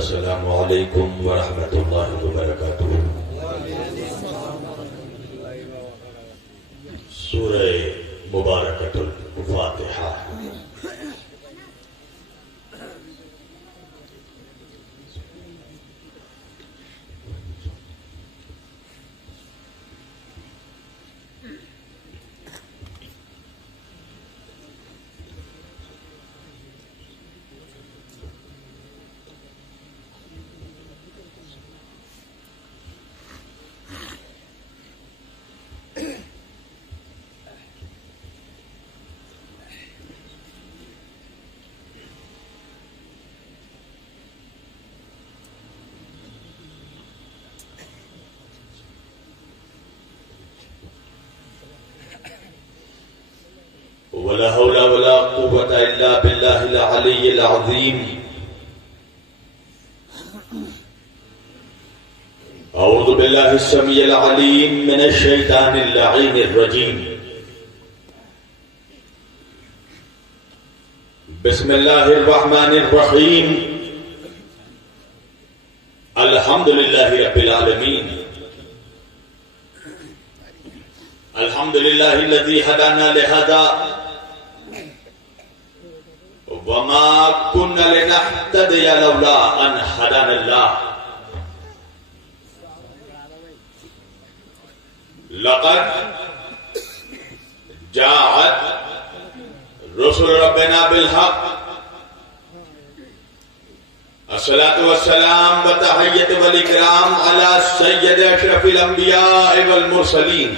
السلام علیکم ورحمۃ اللہ وبرکاتہ۔ سورہ مبارکۃ الفاتحہ۔ ولا حول ولا قوة إلا بالله العلي العظيم۔ أعوذ بالله السميع العليم من الشيطان اللعين الرجيم۔ بسم الله الرحمن الرحيم۔ الحمد لله رب العالمين۔ الحمد لله الذي هدانا لهذا وما كنا لنهتدي لولا أن هدانا الله۔ لقد جاءت رسل ربنا بالحق۔ الصلاة والسلام والتحية والإكرام على سيد أشرف الأنبياء والمرسلين،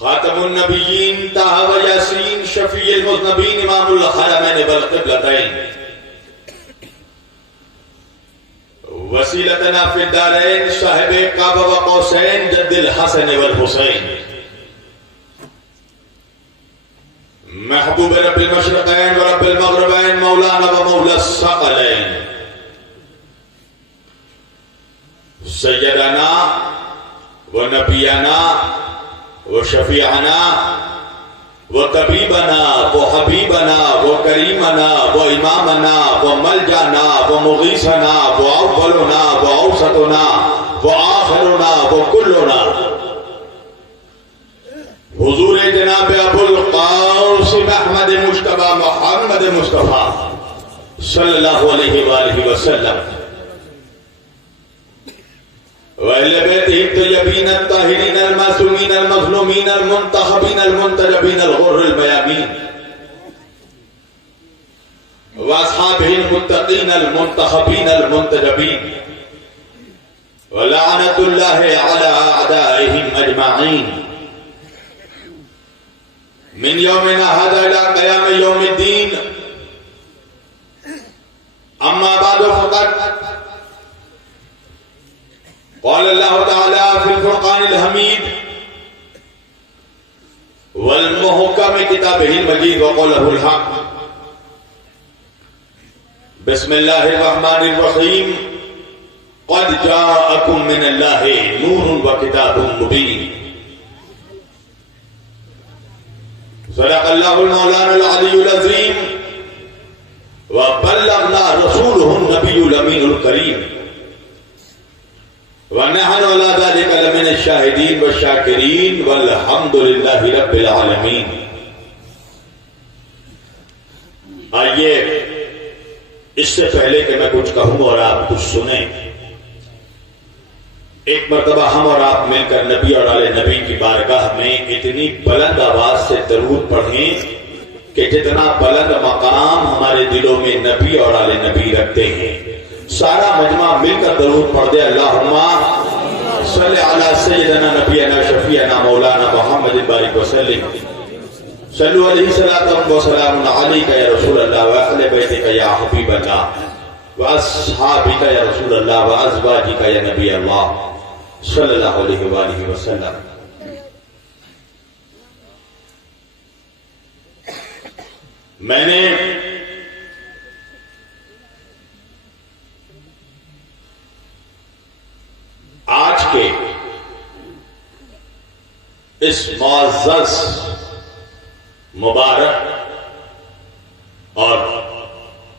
خاتم النبیین طه و یاسین، شفیع المذنبین، امام الحرمین والقبلتین، وسیلتنا فی الدارین، صاحب قاب و قوسین، جد الحسن والحسین، محبوب رب المشرقین و رب المغربین، مولانا و مولا الثقلین، سیدنا و نبینا وشفيعنا وطبيبنا وحبيبنا وكريمنا وإمامنا وملجأنا ومغيثنا وأولنا وأوسطنا وآخرنا وكلنا، حضور جناب ابو القاسم احمد مجتبی محمد مصطفیٰ صلی اللہ علیہ وآلہ وسلم، وأهل بيته الطيبين الطاهرين المعصومين المظلومين المنتخبين المنتجبين الغر الميامين، وأصحابه المتقين المنتخبين المنتجبين، ولعنة الله على أعدائهم أجمعين من يومنا هذا إلى قيام يوم الدين۔ أما بعد فقد قال الله تعالى في الفرقان الحميد والمحكم كتابه المجيد وقوله الحق، بسم الله الرحمن الرحيم، قد جاءكم من الله نور وكتاب مبين۔ صدق الله المولانا العلي العظيم، وبلغنا رسوله النبي الأمين الكريم، ونحن على ذلك لمن الشاهدين والشاكرين، والحمد لله رب العالمين۔ آئیے اس سے پہلے کہ میں کچھ کہوں اور آپ کچھ سنیں، ایک مرتبہ ہم اور آپ مل کر نبی اور آل نبی کی بارگاہ میں اتنی بلند آواز سے درود پڑھیں کہ جتنا بلند مقام ہمارے دلوں میں نبی اور آل نبی رکھتے ہیں، سارا مجمع مل کر درود پڑھ دے، اللہم صلی علی سیدنا نبینا شفیعنا مولانا محمد بارک وسلم، صلو علیہ صلاۃ و سلام علیک یا رسول اللہ، واہل بیتک یا حبیب اللہ، واصحابک یا رسول اللہ، وازواجک یا نبی اللہ، صلی اللہ علیہ وآلہ وسلم۔ میں نے آج کے اس معزز مبارک اور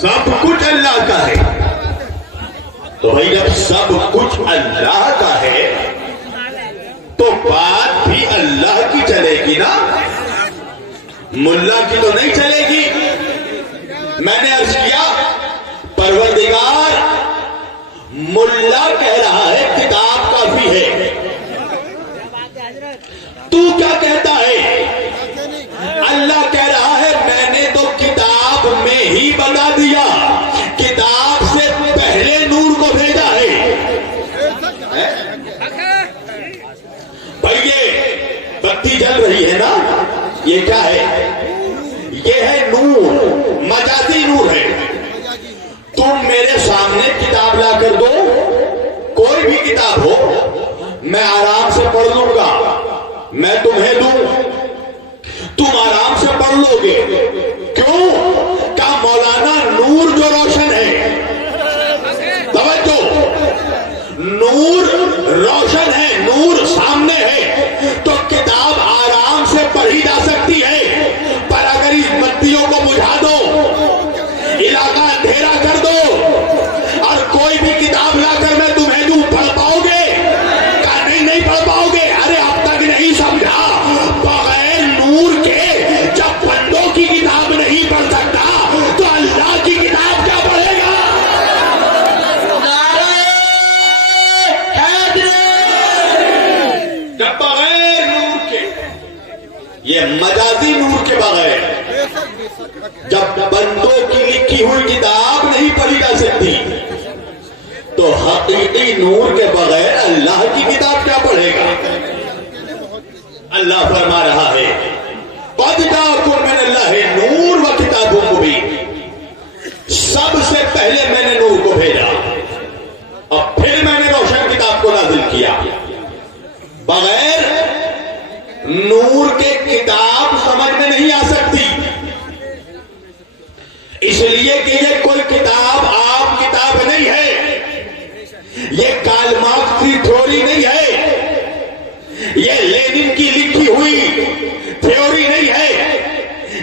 سب کچھ اللہ کا ہے. تو بھائی جب سب کچھ اللہ کا ہے تو بات بھی اللہ کی چلے گی نا, ملا کی تو نہیں چلے گی. میں نے عرض کیا پروردگار ملا کہہ رہا ہے کتاب کافی ہے, تو کیا کہتا ہے؟ اللہ کہہ رہا ہے میں نے تو کتاب میں ہی بتا دیا, کتاب سے پہلے نور کو بھیجا ہے. بھائی یہ بتی جل رہی ہے نا, یہ کیا ہے؟ یہ ہے نور, مجازی نور ہے. تم میرے سامنے کتاب لا کر دو, کوئی بھی کتاب ہو, میں آرام سے پڑھ لوں گا. میں تمہیں دوں, تم آرام سے پڑھ لو گے. کیوں؟ کہ مولانا نور جو روشن ہے, توجہ, نور روشن ہے, نور سامنے ہے, تو کتاب آرام سے پڑھی جا سکتی ہے. پر اگر اس بتیوں کو بجھا دو, علاقہ اندھیرا کر دو, اور کوئی بھی کتاب لا کر میں تمہیں دوں, پڑھ پاؤ گے؟ کہا نہیں پڑھ پاؤ گے. ارے اب تک نہیں سمجھا, بغیر نور کے جب بندوں کی کتاب نہیں پڑھ سکتا تو اللہ کی کتاب کیا پڑھے گا؟ جب بغیر نور کے, یہ مجازی نور کے بغیر, جب بندوں کی لکھی ہوئی کتاب نہیں پڑھی جا سکتی تو حقیقی نور کے بغیر اللہ کی کتاب کیا پڑھے گا؟ اللہ فرما رہا ہے قد جاءکم من اللہ نور و کتاب مبین, سب سے پہلے میں نے نور کو بھیجا اور پھر میں نے روشن کتاب کو نازل کیا. بغیر نور کے کتاب سمجھ میں نہیں آ سکتی, اس لیے کہ یہ کوئی کتاب عام کتاب نہیں ہے, یہ کارل مارکس کی تھیوری نہیں ہے, یہ لینن کی لکھی ہوئی تھیوری نہیں ہے,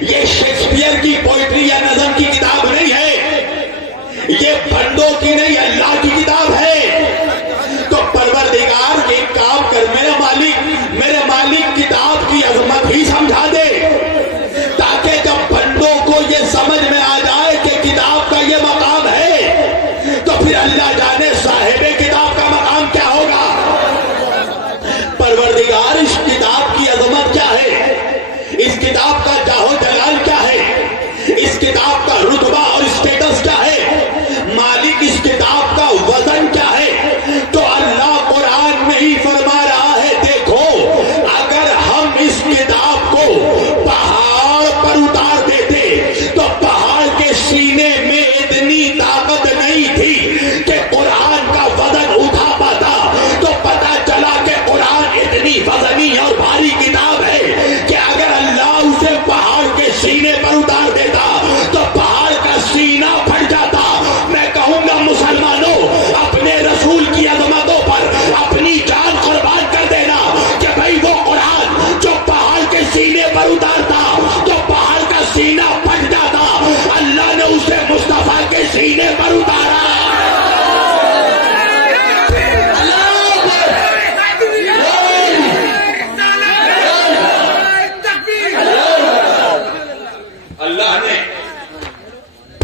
یہ شیکسپیئر کی پوئٹری یا نظم کی کتاب نہیں ہے, یہ بندوں کی نہیں اللہ کی کتاب ہے. تو پروردگار ایک کام کر, میرے مالک کتاب کی عظمت ہی سمجھا دے, تاکہ جب بندوں کو یہ سمجھ میں آ جائے کہ کتاب کا یہ مقام ہے تو پھر اللہ جانے صاحب کتاب کا مقام کیا ہوگا. پروردگار اس کتاب کی عظمت کیا ہے, اس کتاب کا جاہو جلال کیا ہے, اس کتاب کا رتبہ اور اسٹیٹس کیا ہے, مالک اس کتاب کا وزن کیا ہے. تو اللہ قرآن میں ہی فرما رہا ہے دیکھو اگر ہم اس کتاب کو پہاڑ پر اتار دیتے تو پہاڑ کے سینے میں اتنی طاقت نہیں تھی کہ قرآن کا وزن اٹھا پاتا. تو پتا چلا کہ قرآن اتنی وزنی اور بھاری کتاب ہے کہ اگر اللہ اسے پہاڑ کے سینے پر اتار دیتا تو پہاڑ کا سینہ پھٹ جاتا. میں کہوں گا مسلمانوں, اپنے رسول کی عظمتوں پر اپنی جان قربان کر دینا کہ بھائی وہ قرآن جو پہاڑ کے سینے پر اتارتا تو پہاڑ کا سینہ پھٹ جاتا, اللہ نے اسے مصطفیٰ کے سینے پر اتارا. اللہ نے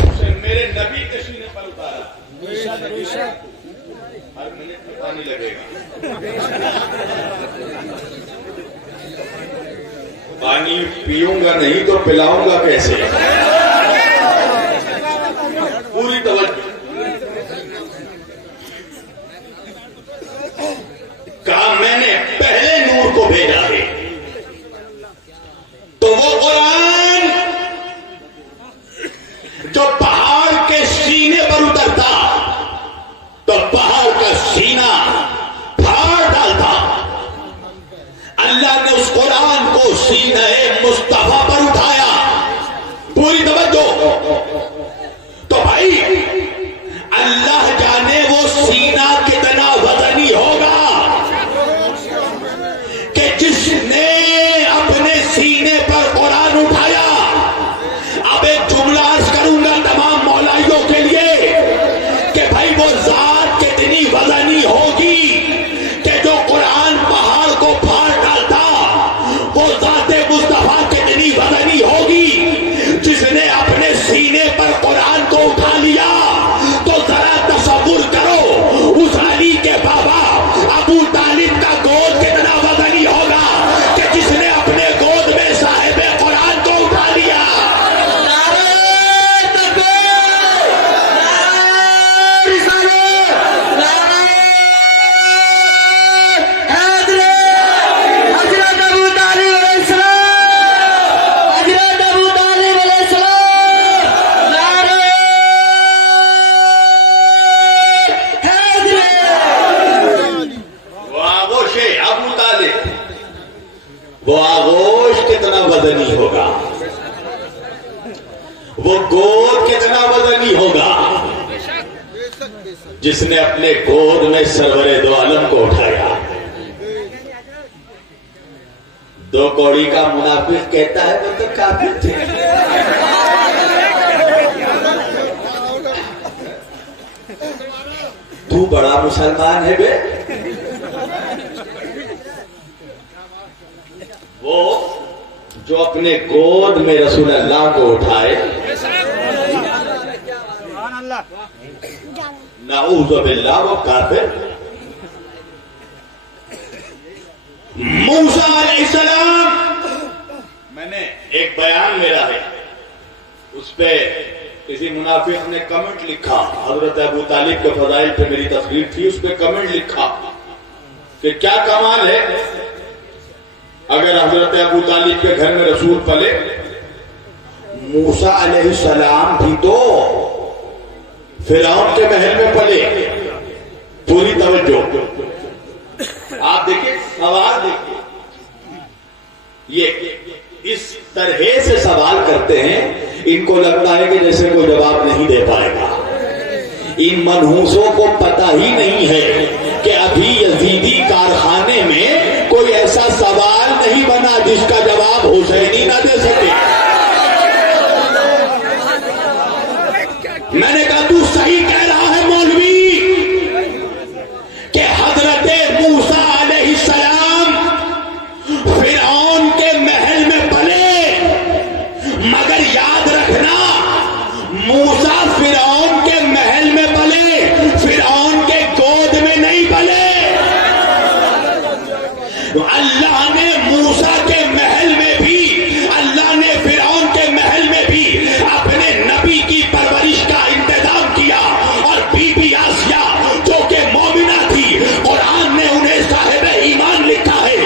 اسے میرے نبی کے سینے پر اتارا. ہر منٹ میں پانی لگے گا, پانی پیوں گا نہیں تو پلاؤں گا کیسے؟ پوری توجہ. کہا میں نے پہلے نور کو بھیجا ہے تو وہ قرآن جو پہاڑ کے سینے پر اترتا تو پہاڑ کا سینہ پھاڑ ڈالتا. اللہ نے اس قرآن کو سینہ مصطفیٰ پر اٹھایا. پوری وزنی ہوگا، وہ گود کتنا وزنی ہوگا جس نے اپنے گود میں سرور دو عالم کو اٹھایا۔ دو کوڑی کا منافق کہتا ہے وہ تو کافر تھے۔ تو بڑا مسلمان ہے بے؟ وہ جو اپنے گود میں رسول اللہ کو اٹھائے، نعوذ باللہ وہ کافر۔ موسیٰ علیہ السلام، میں نے ایک بیان میرا ہے، اس پہ کسی منافق نے کمنٹ لکھا، حضرت ابو طالب کے فضائل پہ میری تصویر تھی، اس پہ کمنٹ لکھا کہ کیا کمال ہے اگر حضرت ابو طالب کے گھر میں رسول پلے۔ موسیٰ علیہ السلام بھی تو فرعون کے محل میں پلے۔ پوری توجہ، آپ دیکھیں سوال دیکھیں، یہ اس طرح سے سوال کرتے ہیں، ان کو لگتا ہے کہ جیسے کوئی جواب نہیں دے پائے گا۔ ان منحوسوں کو پتہ ہی نہیں ہے کہ ابھی یزیدی کارخانے میں کوئی ایسا سوال نہیں بنا جس کا جواب حسینی نہ دے سکے۔ میں نے کہا تو صحیح کہہ رہا ہے مولوی کہ حضرت موسیٰ علیہ السلام فرعون کے محل میں پلے، مگر یاد رکھنا موسیٰ فرعون کے محل میں پلے، فرعون کے گود میں نہیں پلے۔ اللہ نے موسیٰ کے محل میں بھی، اللہ نے فرعون کے محل میں بھی اپنے نبی کی پرورش کا انتظام کیا، اور بی بی آسیہ جو کہ مومنہ تھی، قرآن نے انہیں صاحب ایمان لکھا ہے،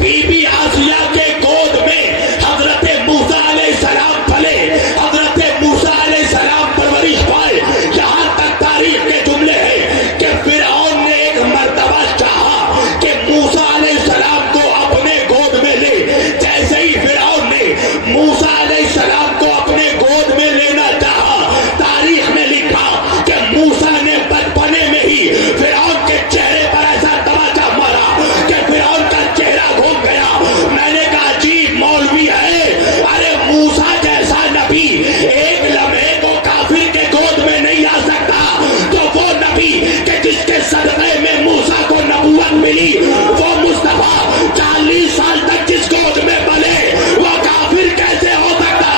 بی بی آسیہ کے گود میں حضرت موسیٰ علیہ السلام پلے، حضرت موسیٰ علیہ السلام پرورش پائے۔ یہاں تک تاریخ کے جملے ہیں کہ فرعون نے ایک مرتبہ چاہا کہ موسیٰ علیہ السلام کو اپنے گود میں لے، جیسے ہی فرعون نے موسیٰ علیہ السلام کو اپنے گود میں لینا چاہا، تاریخ نے لکھا کہ موسیٰ نے بچپنے میں ہی فرعون کے چہرے پر ایسا تماچا مارا کہ فرعون کا چہرہ گھوم گیا۔ میں نے کہا عجیب مولوی ہے، ارے موسیٰ جیسا نبی ایک لمحے کو کافر کے گود میں نہیں آ سکتا، تو وہ نبی کہ جس کے صدقے میں موسیٰ کو نبوت ملی، وہ مصطفیٰ 40 سال تک جس گود میں پلے، وہ کافر کیسے ہو سکتا؟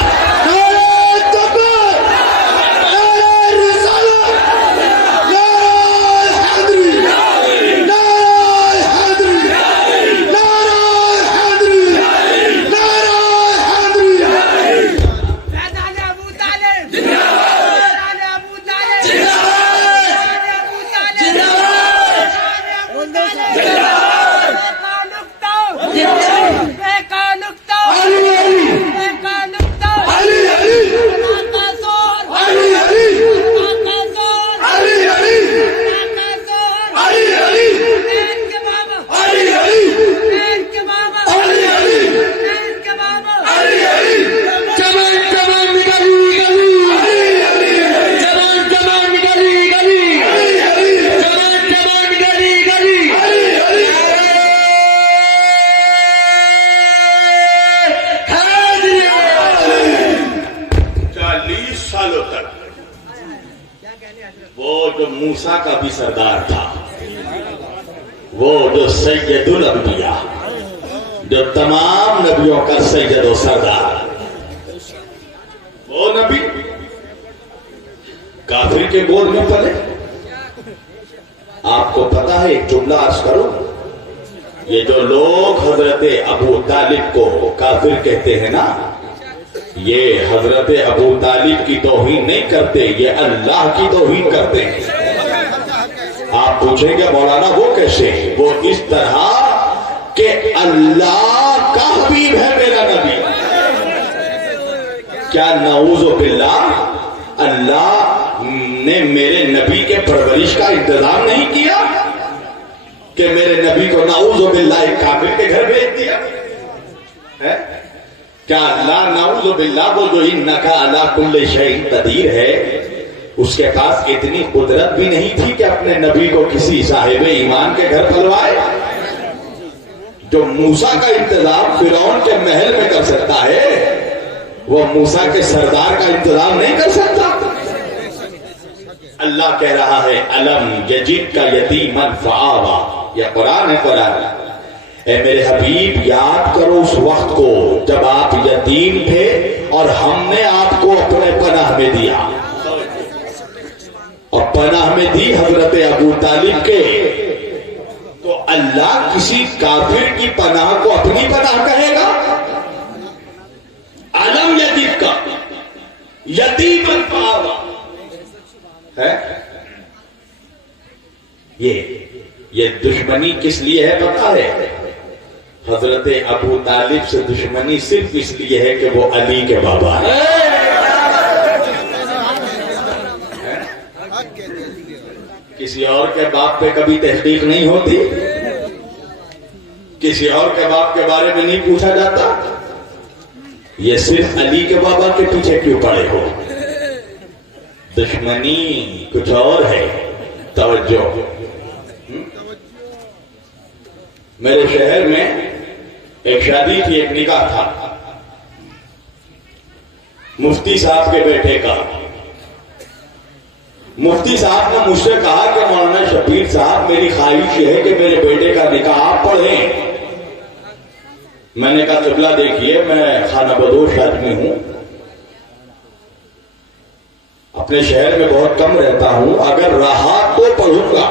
موسیٰ کا بھی سردار تھا، وہ جو سید الانبیاء، جو تمام نبیوں کا سید و سردار، وہ نبی کافر کے گود میں پلے۔ آپ کو پتا ہے، ایک جملہ عرض کرو، یہ جو لوگ حضرت ابو طالب کو کافر کہتے ہیں نا، یہ حضرت ابو طالب کی توہین نہیں کرتے، یہ اللہ کی توہین کرتے ہیں۔ آپ پوچھیں گے مولانا وہ کیسے؟ وہ اس طرح کہ اللہ کا حبیب ہے میرا نبی۔ کیا نعوذ باللہ اللہ نے میرے نبی کے پرورش کا انتظام نہیں کیا کہ میرے نبی کو نعوذ باللہ ایک کافر کے گھر بھیج دیا ہے؟ کیا اللہ نعوذ باللہ وہ جو انکا علی کل شیء قدیر ہے اس کے پاس اتنی قدرت بھی نہیں تھی کہ اپنے نبی کو کسی صاحب ایمان کے گھر پھلوائے؟ جو موسیٰ کا انتظام فرعون کے محل میں کر سکتا ہے وہ موسیٰ کے سردار کا انتظام نہیں کر سکتا۔ اللہ کہہ رہا ہے الم یجدک یتیما فآویٰ، یہ قرآن ہے۔ قرآن اے میرے حبیب یاد کرو اس وقت کو جب آپ یتیم تھے اور ہم نے آپ کو اپنے پناہ میں دیا، اور پناہ میں دی حضرت ابو طالب کے۔ تو اللہ کسی کافر کی پناہ کو اپنی پناہ کہے گا؟ علم یتیب کا یتیما فآویٰ ہے۔ یہ دشمنی کس لیے ہے پتا ہے؟ حضرت ابو طالب سے دشمنی صرف اس لیے ہے کہ وہ علی کے بابا ہیں۔ کسی اور کے باپ پہ کبھی تحقیق نہیں ہوتی؟ کسی اور کے باپ کے بارے میں نہیں پوچھا جاتا؟ یہ صرف علی کے بابا کے پیچھے کیوں پڑے ہو؟ دشمنی کچھ اور ہے۔ توجہ، میرے شہر میں ایک شادی تھی، ایک نکاح تھا مفتی صاحب کے بیٹے کا۔ مفتی صاحب نے مجھ سے کہا کہ مولانا شبیر صاحب میری خواہش یہ ہے کہ میرے بیٹے کا نکاح آپ پڑھیں۔ میں نے کہا قبلہ دیکھیے میں خانہ بدوش آدمی ہوں، اپنے شہر میں بہت کم رہتا ہوں، اگر رہا تو پڑھوں گا۔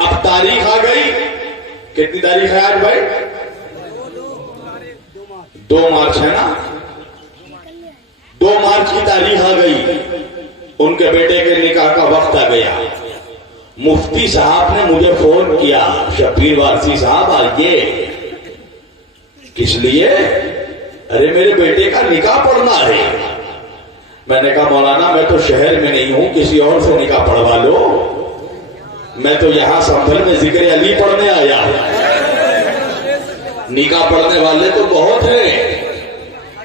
اب تاریخ آ گئی، کتنی تاریخ ہے آج بھائی؟ 2 مارچ ہے نا؟ 2 مارچ کی تاریخ آ گئی، ان کے بیٹے کے نکاح کا وقت آ گیا۔ مفتی صاحب نے مجھے فون کیا، شبیر وارسی صاحب آئیے۔ کس لیے؟ ارے میرے بیٹے کا نکاح پڑھنا ہے۔ میں نے کہا مولانا میں تو شہر میں نہیں ہوں، کسی اور سے نکاح پڑھوا لو، میں تو یہاں سنبھل میں ذکر علی پڑھنے آیا ہوں۔ نکاح پڑھنے والے تو بہت ہیں،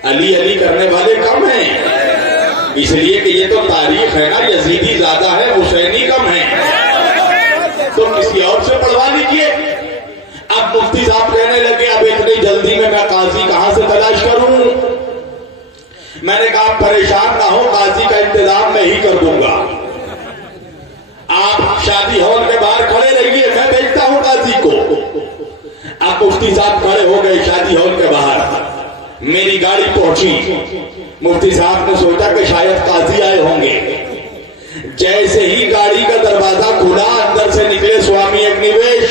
علی علی کرنے والے کم ہیں، اس لیے کہ یہ تو تاریخ ہے نا، یزیدی زیادہ ہے حسینی کم ہے، تو کسی اور سے پڑھوا لیجیے۔ اب مفتی صاحب کہنے لگے اب اتنی جلدی میں قاضی کہاں سے تلاش کروں؟ میں نے کہا پریشان نہ ہو، قاضی کا انتظام میں ہی کر دوں گا، آپ شادی ہال کے باہر کھڑے رہیے، میں بھیجتا ہوں قاضی کو۔ اب مفتی صاحب کھڑے ہو گئے شادی ہال کے باہر، میری گاڑی پہنچی، مفتی صاحب نے سوچا کہ شاید قاضی آئے ہوں گے۔ جیسے ہی گاڑی کا دروازہ کھلا اندر سے نکلے سوامی اگنیویش۔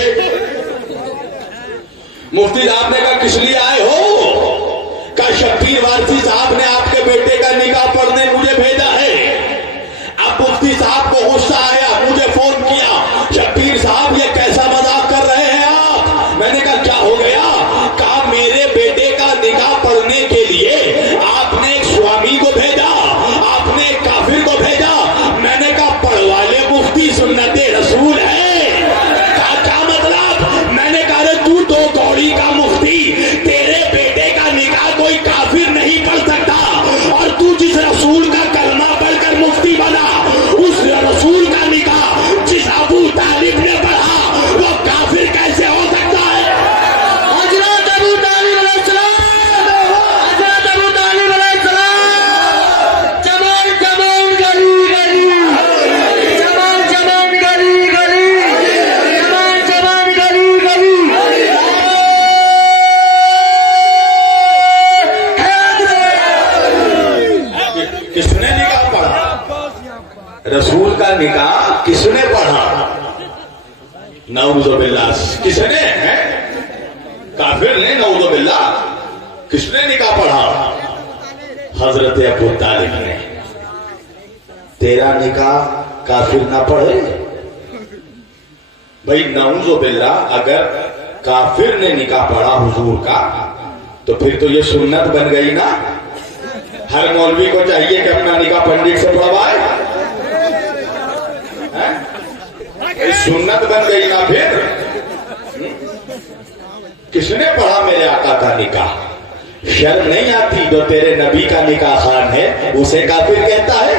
مفتی صاحب نے کہا کس لیے آئے ہو؟ کہا شبیر وارسی صاحب نے آپ کے بیٹے کا نکاح پڑھنے مجھے بھیجا ہے۔ اب مفتی صاحب کو غصہ آیا، مجھے فون کیا، شبیر صاحب یہ کیسا مذاق کر رہے ہیں آپ؟ میں نے کہا کیا ہو گیا؟ کہا میرے بیٹے کا نکاح پڑھنے کے لیے آپ نے ایک سوامی کو بھیجا، آپ نے ایک کافر کو بھیجا۔ میں نے کہا پڑھوا لے، مفتی سنت رسول ہے۔ کہا کیا مطلب؟ میں نے کہا تو 2 کوڑی کا مفتی، تیرے بیٹے کا نکاح کوئی کافر نہیں پڑھ سکتا، اور تو جس رسول کا کلمہ پڑھ کر مفتی بنا، اس رسول کا نکاح جس ابو طالب نے پڑھا وہ کافر کیسے ہو سکتا ہے؟ حضرت ابو طالب علیہ السلام، حضرت ابو طالب علیہ السلام، جمال جمال گلی گلی، جمال جمال گلی گلی، جمال جمال گلی گلی۔ کس نے نکاح پڑھا؟ رسول کا نکاح کس نے پڑھا؟ نعوذ باللہ، کس نے؟ کافر نے، نعوذ باللہ۔ کس نے نکاح پڑھا؟ حضرت ابو طالب نے۔ تیرا نکاح کافر نہ پڑھے؟ بھائی نعوذ باللہ، اگر کافر نے نکاح پڑھا حضور کا تو پھر تو یہ سنت بن گئی نا۔ ہر مولوی کو چاہیے کہ اپنا نکاح پنڈت سے پڑھوائے، سنت بن گئی نا۔ پھر کس نے پڑھا میرے آقا کا نکاح؟ شرم نہیں آتی جو تیرے نبی کا نکاح خان ہے اسے کافر کہتا ہے؟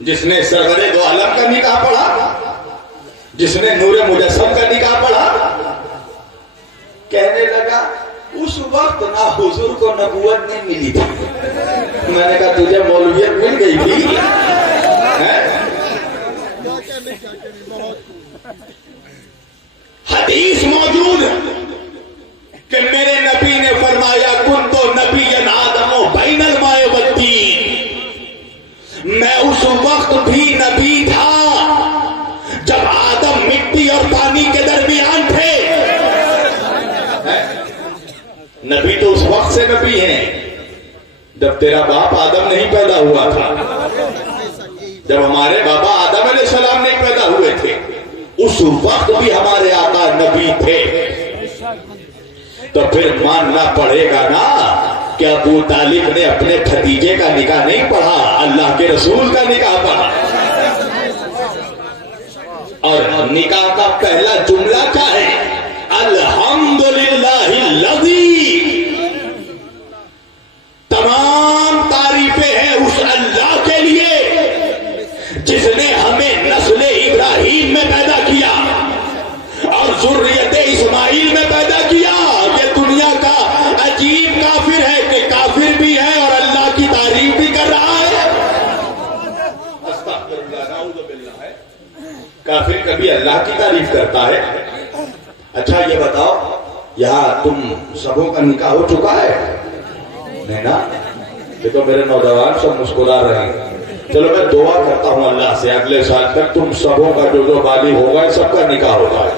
جس نے سرور دو عالم کا نکاح پڑھا، جس نے نور مجسم کا نکاح پڑھا، کہنے لگا اس وقت نہ حضور کو نبوت نہیں ملی تھی۔ میں نے کہا تجھے مولویت مل گئی تھی؟ حدیث موجود کہ میرے نبی نے فرمایا کن تو نبی آدم بین الماء والطین، میں اس وقت بھی نبی تھا جب آدم مٹی اور پانی کے درمیان تھے۔ نبی تو اس وقت سے نبی ہیں جب تیرا باپ آدم نہیں پیدا ہوا تھا، جب ہمارے بابا آدم علیہ السلام نہیں پیدا ہوئے تھے، اس وقت بھی ہمارے آقا نبی تھے۔ تو پھر ماننا پڑے گا نا کہ ابو طالب نے اپنے بھتیجے کا نکاح نہیں پڑھا، اللہ کے رسول کا نکاح پڑھا۔ اور نکاح کا پہلا جملہ کیا ہے؟ الحمدللہ الذی، تمام تعریفیں ہیں اس اللہ کے لیے جس نے ہمیں نسل ابراہیم میں پیدا کیا اور ذریت اسماعیل میں پیدا کیا۔ یہ دنیا کا عجیب کافر ہے کہ کافر بھی ہے اور اللہ کی تعریف بھی کر رہا ہے۔ کافر کبھی اللہ کی تعریف کرتا ہے؟ اچھا یہ بتاؤ یہاں تم سبوں کا نکاح ہو چکا ہے؟ نہیں نا؟ یہ تو میرے نوجوان سب مسکرا رہے ہیں۔ چلو میں دعا کرتا ہوں اللہ سے اگلے سال تک تم سبوں کا جو بالغ ہوگا سب کا نکاح ہوگا۔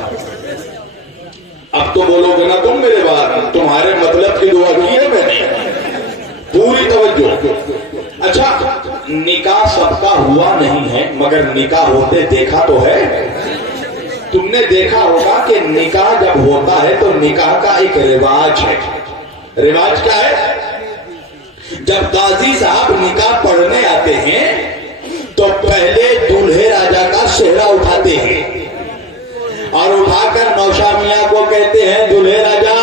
اب تو بولو گے نا تم میرے بات، تمہارے مطلب کی دعا کی ہے میں نے، پوری توجہ۔ اچھا نکاح سب کا ہوا نہیں ہے مگر نکاح ہوتے دیکھا تو ہے۔ تم نے دیکھا ہوگا کہ نکاح جب ہوتا ہے تو نکاح کا ایک رواج ہے۔ رواج کیا ہے؟ جب قاضی صاحب نکاح پڑھنے آتے ہیں تو پہلے دولہے راجا کا صحرا اٹھاتے ہیں اور اٹھا کر نوشا میاں کو کہتے ہیں دولہے راجا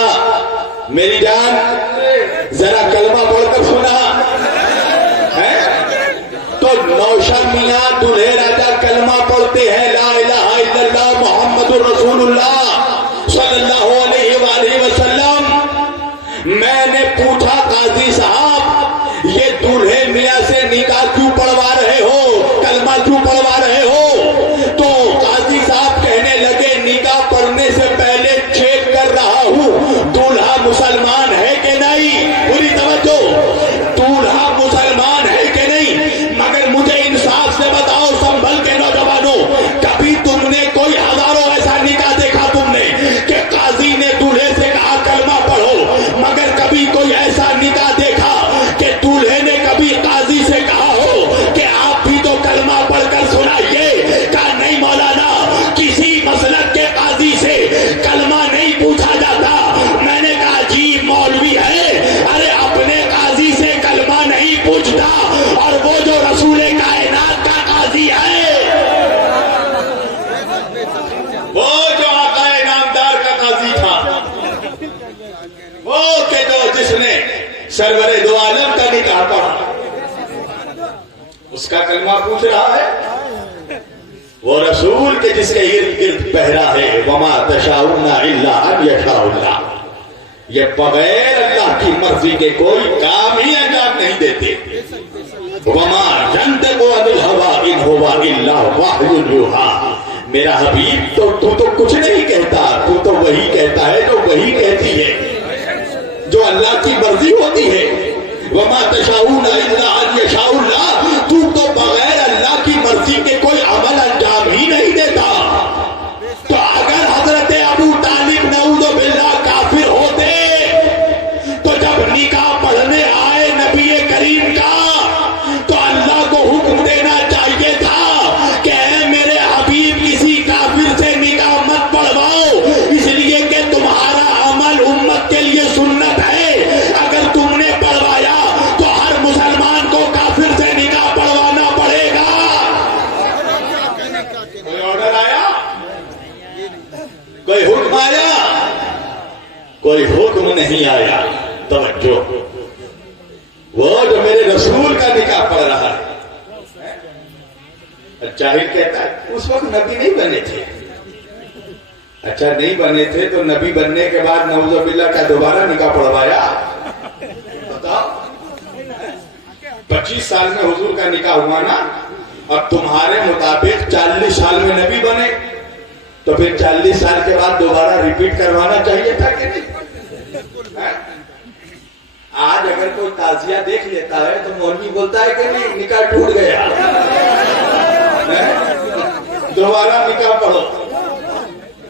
میری جان ذرا کلمہ پڑھ کر سنا ہے۔ تو نوشا میاں دولہے راجا کلمہ پڑھتے ہیں لا الہ الا اللہ محمد رسول اللہ صلی اللہ علیہ وآلہ وسلم۔ میں نے پوچھا قاضی صاحب یہ دولہے میاں سے نکاح کیوں پڑھوا رہے ہو، کلمہ کیوں پڑھوا رہے ہو؟ تو قاضی صاحب کہنے لگے نکاح پڑھنے سے پہلے چیک کر رہا ہوں دولہا مسلمان ہے کہ نہیں۔ پوری توجہ، دولہا مسلمان ہے کہ نہیں؟ مگر مجھے انصاف سے بتاؤ سنبھل کے نوجوانوں، کبھی تم نے کوئی ہزاروں ایسا نکاح دیکھا تم نے کہ قاضی نے دولہے سے کہا کلمہ پڑھو، مگر کبھی کوئی ایسا نکاح دیکھا کہ دولہے نے کبھی قاضی سے کہا ہو کہ آپ بھی تو کلمہ پڑھ کر سنائیے؟ کہا نہیں مولانا، کسی مسلک کے قاضی سے کلمہ نہیں پوچھا جاتا۔ میں نے کہا عجیب مولوی ہے، ارے اپنے قاضی سے کلمہ نہیں پوچھتا اور وہ جو رسول کائنات کا قاضی ہے، وہ جو آقا نامدار کا قاضی تھا، وہ کہ جو جس نے سرور دو عالم کا نکاح پڑھا اس کا کلمہ پوچھ رہا ہے؟ وہ رسول کے جس کے ارد گرد پہرا ہے وما تشاؤون الا ان یشاء اللہ، یہ بغیر اللہ کی مرضی کے کوئی کام ہی انجام نہیں دیتے۔ وما ينطق عن الهوى ان هو الا وحی یوحی، میرا حبیب تو کچھ نہیں کہتا، تو وہی کہتا ہے جو وہی کہتی ہے، جو اللہ کی مرضی ہوتی ہے۔ وما تشاؤون الا ان یشاء اللہ، تو بغیر اللہ کی مرضی کے کوئی عمل انجام ہی نہیں دیتا۔ تو اگر حضرت ابو طالب نعوذ باللہ کافر ہوتے تو جب نکاح پڑھنے آئے نبی کریم کا تو اللہ کو حکم دینا چاہیے تھا کہ اے میرے حبیب کسی کافر سے نکاح مت پڑھواؤ، اس لیے کہ تمہارا عمل امت کے لیے سنت ہے۔ اگر تم نے پڑھوایا تو ہر مسلمان کو کافر سے نکاح پڑھوانا پڑے گا۔ نہیں آیا. توجہ, وہ جو میرے رسول کا نکاح پڑھ رہا ہے. جاہل کہتا ہے اس وقت نبی نہیں بنے تھے. اچھا نہیں بنے تھے تو نبی بننے کے بعد نعوذ باللہ کا دوبارہ نکاح پڑھوایا؟ بتاؤ. 25 سال میں حضور کا نکاح ہوا نا, اور تمہارے مطابق 40 سال میں نبی بنے, تو پھر 40 سال کے بعد دوبارہ ریپیٹ کروانا چاہیے تھا کہ نہیں؟ آج اگر کوئی تعزیہ دیکھ لیتا ہے تو مولوی بولتا ہے کہ نہیں نکاح ٹوٹ گیا, دوبارہ نکاح پڑھو.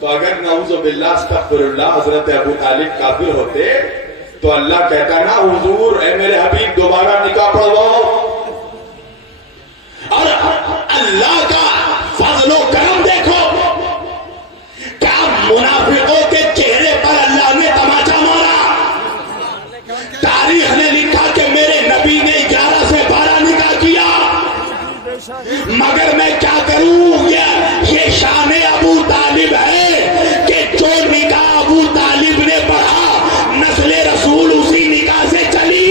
تو اگر نعوذ باللہ استغفر اللہ حضرت ابو طالب کافر ہوتے تو اللہ کہتا نا حضور اے میرے حبیب دوبارہ نکاح پڑھواؤ. اور اللہ کا فضل و کرم دیکھو, کیا منافقوں کے چہرے پر اللہ نے تماچا مارا. تاریخ نے لکھا کہ میرے نبی نے 11 سے 12 نکاح کیا, مگر میں کیا کروں, یہ شان ابو طالب ہے کہ جو نکاح ابو طالب نے پڑھا نسل رسول اسی نکاح سے چلی.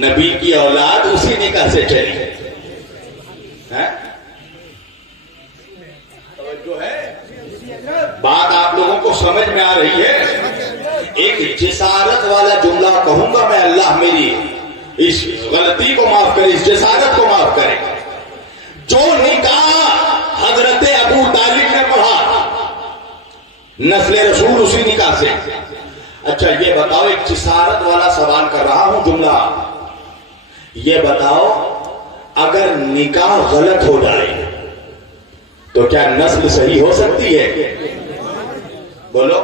نبی کی اولاد اسی نکاح سے چلی. جو ہے بات آپ لوگوں کو سمجھ میں آ رہی ہے. ایک جسارت والا جملہ کہوں گا میں, اللہ میری اس غلطی کو معاف کرے, اس جسارت کو معاف کرے. جو نکاح حضرت ابو طالب نے پڑھا نسل رسول اسی نکاح سے. اچھا یہ بتاؤ, ایک جسارت والا سوال کر رہا ہوں, جملہ یہ بتاؤ اگر نکاح غلط ہو جائے تو کیا نسل صحیح ہو سکتی ہے؟ بولو.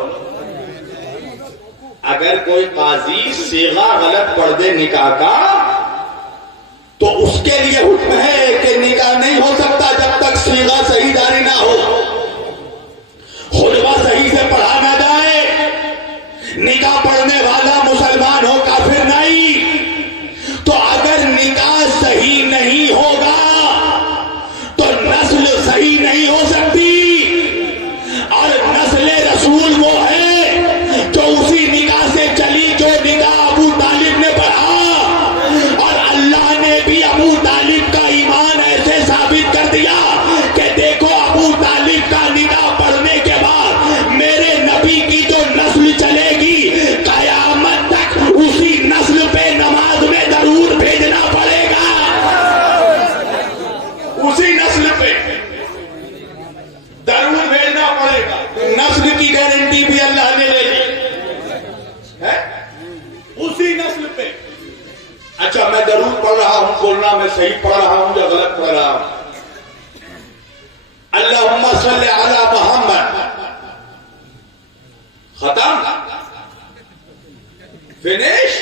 اگر کوئی قاضی صیغہ غلط پڑھ دے نکاح کا تو اس کے لیے حکم ہے کہ نکاح نہیں ہو سکتا جب تک صیغہ صحیح جاری نہ ہو, خطبہ صحیح سے پڑھا نہ جائے. نکاح پڑھنے والا مسلمان ہو کافر نہیں. تو اگر نکاح صحیح نہیں ہوگا تو نسل صحیح نہیں ہو سکتی. اور نسل رسول وہ ہے جو اسی نکاح سے چلی جو نکاح ابو طالب نے پڑھا. اور اللہ نے بھی ابو طالب کا ایمان ایسے ثابت کر دیا کہ دیکھو ابو طالب کا نکاح پڑھنے کے بعد میرے نبی کی جو نسل چلے گی قیامت تک اسی نسل پہ نماز میں درود بھیجنا پڑے گا. اسی نسل پہ درود بھیجنا پڑے گا. نسل کی گارنٹی بھی اللہ نے لے لی ہے اسی نسل پہ. اچھا میں درود پڑھ رہا ہوں, بولنا میں صحیح پڑھ رہا ہوں یا غلط پڑھ رہا ہوں؟ اللہم صلی علی محمد, ختم, فنش,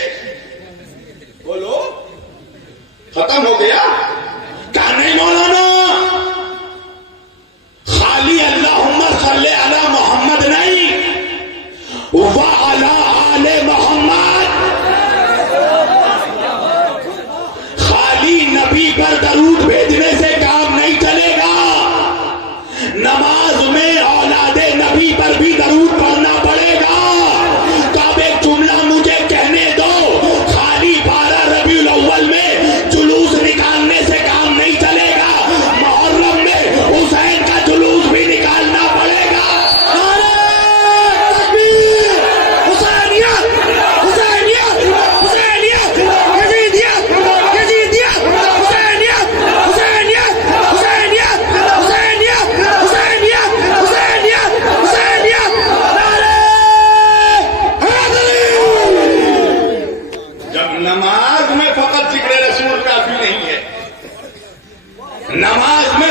بولو ختم ہو گیا. کہا نہیں مولانا, خالی اللہم صلی علی محمد نہیں, وعلی آل محمد. خالی نبی پر درود بھیجنے سے کام نہیں چلے گا, نماز میں اولاد نبی پر بھی درود پڑھنا پڑے گا. تو اب ایک جملہ مجھے کہنے دو, خالی 12 ربیع الاول میں جلوس نکالنے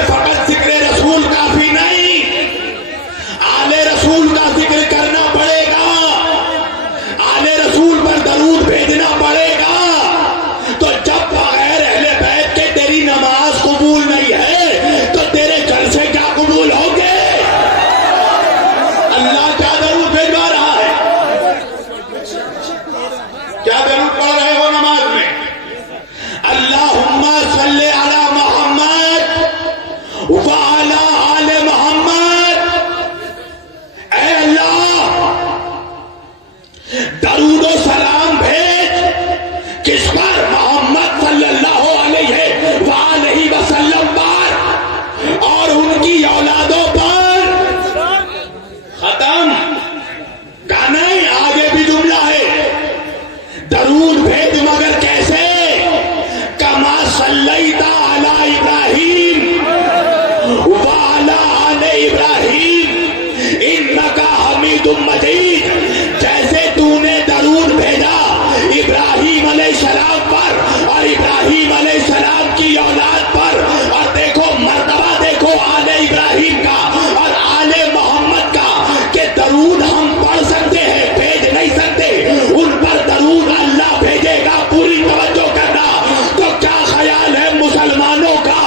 میں فقط ذکر رسول کافی نہیں، آل رسول کا ذکر کرنا پڑے گا، آل رسول پر درود بھیجنا پڑے گا۔ تو جب بغیر اہل بیت کے تیری نماز قبول نہیں ہے تو تیرے جلسے کیا قبول ہوں گے؟ اللہ کیا درود بھیجوا رہا ہے؟ کیا درود پڑھ رہے ہو نماز میں؟ اللہم صلی علی محمد وعلی آل محمد۔ اے اللہ درود و سلام بھیج کس پر؟ محمد صلی اللہ علیہ وآلہ وسلم پر اور ان کی اولادوں پر۔ ختم؟ کہا نہیں، آگے بھی جملہ ہے، درود بھیج مگر کیسے؟ کما صلیت علی ابراہیم وعلی آل ابراہیم انک حمید مجید۔ جیسے تو نے درود بھیجا ابراہیم علیہ السلام پر اور ابراہیم علیہ السلام کی اولاد پر، اور دیکھو مرتبہ دیکھو آل ابراہیم کا اور آل محمد کا کہ درود ہم پڑھ سکتے ہیں، بھیج نہیں سکتے، ان پر درود اللہ بھیجے گا۔ پوری توجہ کرنا۔ تو کیا خیال ہے مسلمانوں کا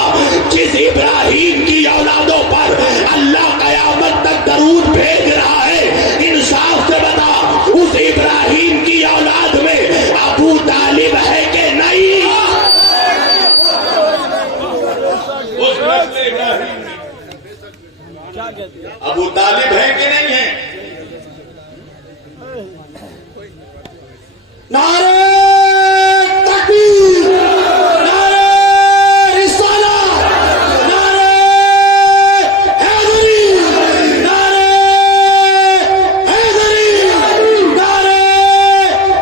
جس ابراہیم کی اولادوں پر اللہ قیامت تک درود بھیج رہا ہے؟ انصاف سے بتا، اس ابراہیم کی اولاد میں ابو طالب ہے کہ نہیں؟ اس نسل ابراہیم میں ابو طالب ہے کہ نہیں ہے؟ نعرہ تکبیر، نعرہ رسالت، نعرہ حیدری، نعرہ حیدری، نعرہ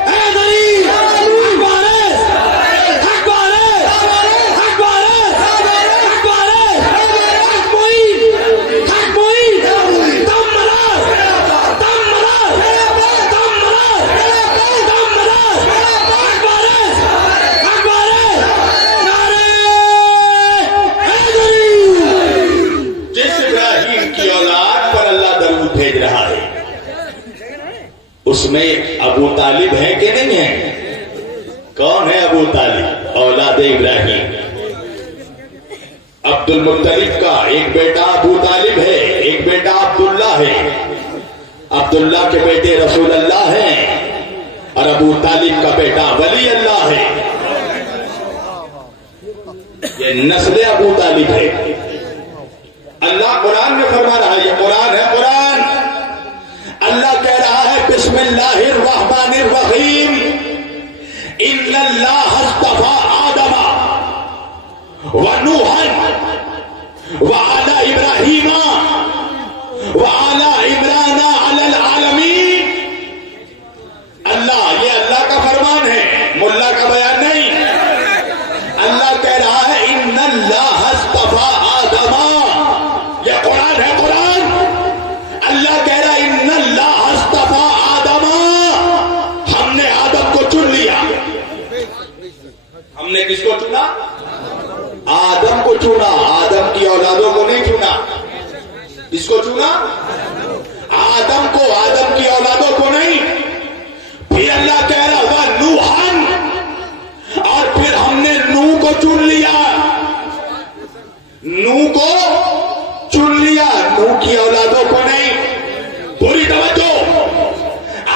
حیدری، حق وارث، حق وارث، حق وارث، حق وارث، حق معین، حق معین، دم مراز، دم مراز، دم مراز، دم مراز، حق وارث، حق وارث، نعرہ حیدری۔ جس ابراہیم کی اولاد پر اللہ درود بھیج رہا ہے اس میں ابو طالب ہے کہ نہیں ہے؟ کون ہے ابو طالب؟ اولاد ابراہیم۔ عبد المطلب کا ایک بیٹا ابو طالب ہے، ایک بیٹا عبداللہ ہے۔ عبداللہ کے بیٹے رسول اللہ ہیں اور ابو طالب کا بیٹا ولی اللہ ہے۔ یہ نسل ابو طالب ہے۔ اللہ قرآن میں فرما رہا ہے، یہ قرآن ہے، قرآن اللہ کہہ رہا ہے بسم اللہ الرحمن الرحیم ان اللہ اصطفى آدم ونوحا وآل ابراہیم وآل عمران علی العالمین۔ اللہ، یہ اللہ کا فرمان ہے، ملا کا بیان نہیں۔ اللہ کہہ رہا ہے ان اللہ اصطفى آدم، یہ قرآن ہے، قرآن۔ اللہ کہہ رہا ہے ان اللہ اصطفى آدم، ہم نے آدم کو چن لیا۔ ہم نے کس کو چنا؟ آدم کو چنا، آدم کی اولادوں کو نہیں چنا۔ کس کو چنا؟ آدم کو، آدم کی اولادوں کو نہیں۔ پھر اللہ کہہ رہا ہوا نوحن، اور پھر ہم نے نوح کو چن لیا، نوح کو چن لیا، نوح کی اولادوں کو نہیں۔ پوری توجہ،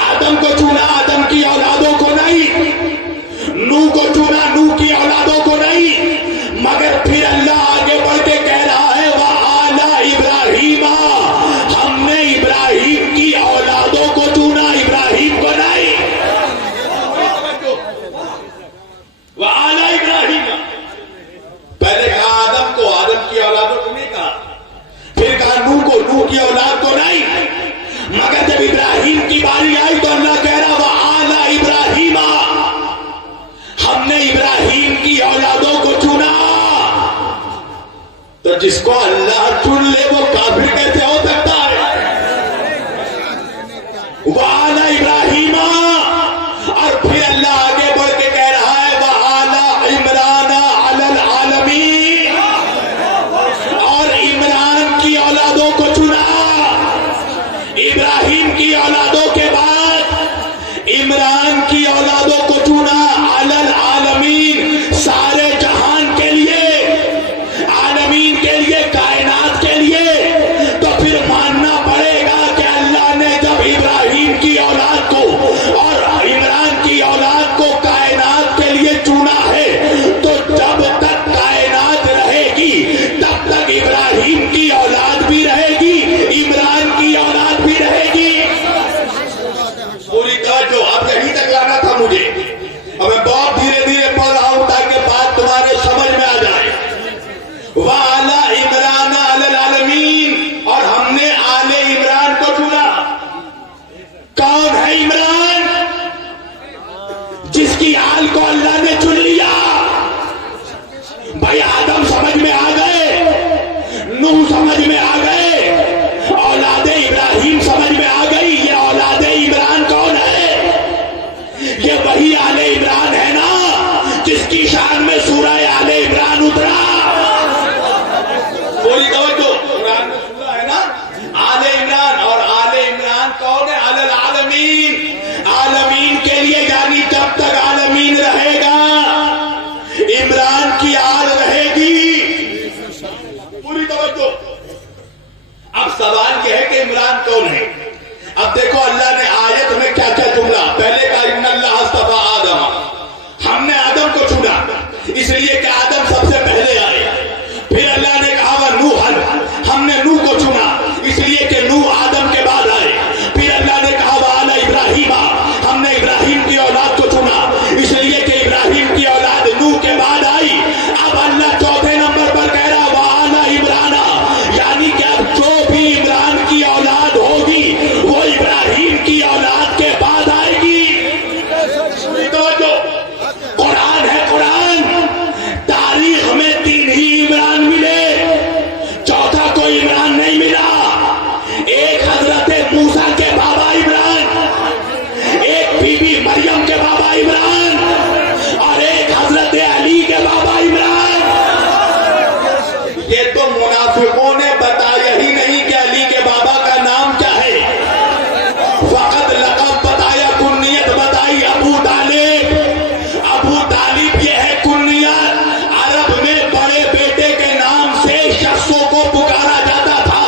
آدم کو چنا، آدم کی اولادوں کو نہیں، نوح کو چنا، نوح کی اولادوں کو نہیں۔ مگر پھر اللہ آگے بڑھ کے کہہ رہا ہے وَآلَ ابراہیم، ہم نے ابراہیم کی اولادوں کو چنا، ابراہیم کو نہیں۔ وَآلَ ابراہیم، پہلے کہا آدم کو، آدم کی اولادوں کو نہیں کہا، پھر کہا نوح کو، نوح کی اولاد کو نہیں۔ مگر جب ابراہیم کی باری آئی تو اللہ کہہ رہا وَآلَ ابراہیم، ہم نے ابراہیم کی اولادوں کو چنا۔ تو جس کو اللہ چن لے وہ کافر کیسے ہو سکتا ہے؟ وَآلَ ابراہیم، اور پھر اللہ آگے بڑھ کے کہہ رہا ہے وَآلَ عمران علی العالمین، ابراہیم کی اولادوں کے بعد عمران کی اولادوں کو چنا علل عالمین، سارے جہان کے لیے، عالمین کے لیے، کائنات کے لیے. تو پھر ماننا پڑے گا کہ اللہ نے جب ابراہیم کی اولاد کو اور عمران کی اولاد کو کائنات کے لیے چنا ہے تو جب تک کائنات رہے گی تب تک ابراہیم کی اولاد بھی رہے گی، عمران کی اولاد بھی رہے گی. پوری توجہ، اب یہیں تک لانا تھا مجھے. اب میں بہت دھیرے دھیرے پڑھ رہا ہوں تاکہ بات تمہارے سمجھ میں آ جائے. وَعَلَى عِمْرَانَ عَلَى الْعَالَمِينَ، اور ہم نے آل عمران کو چنا. کون ہے عمران؟ جس کی آل کو اللہ نے چن لیا. بھائی آدم سمجھ میں آ گئے، نوح سمجھ میں آ گئے، اولاد ابراہیم سمجھ میں آ گئی. یہ اولاد عمران کون ہے؟ یہ وہی آل عمران ہے نا جس کی شان میں سورہ آل عمران اترا. پوری توجہ، قرآن میں سورہ ہے نا آل عمران. اور آل عمران کون ہے؟ علی العالمین، عالمین کے لیے، یعنی جب تک عالمین رہے گا عمران کی آل رہے گی. پوری توجہ. اب سوال یہ ہے کہ عمران کون ہے؟ اب دیکھو اللہ نے آیت میں کیا کیا جملہ. پہلے کہا ان اللہ اصطفیٰ آدم، ہم نے آدم کو چنا اس لیے کہ آدم سب سے پہلے آئے. پھر اللہ نے کہا نوح، ہم نے نوح کو چنا اس لیے کہ نوح آدم کے بعد آئے. پھر اللہ نے کہا وعلی ابراہیم، ہم نے ابراہیم کی اولاد کو چنا اس لیے کہ ابراہیم کی اولاد نوح کے بعد آئی. اب اللہ چوتھے نمبر پر کہہ رہا وعلی عمران، یعنی کہ اب جو بھی عمران کی اولاد ہوگی وہ ابراہیم کی اولاد کے بعد آئے گی. توجہ، قرآن ہے قرآن. تاریخ میں 3 ہی عمران ملے، چوتھا کوئی عمران نہیں ملا. ایک حضرت موسیٰ کے بابا عمران، ایک بی بی مریم کے بابا عمران، اور ایک حضرت علی کے بابا عمران. یہ تو منافقوں نے بتایا ہی نہیں کہ علی کے بابا کا نام کیا ہے. فقط لقب بتایا، کنیت بتائی ابو طالب. ابو طالب یہ ہے کنیت. عرب میں بڑے بیٹے کے نام سے شخصوں کو پکارا جاتا تھا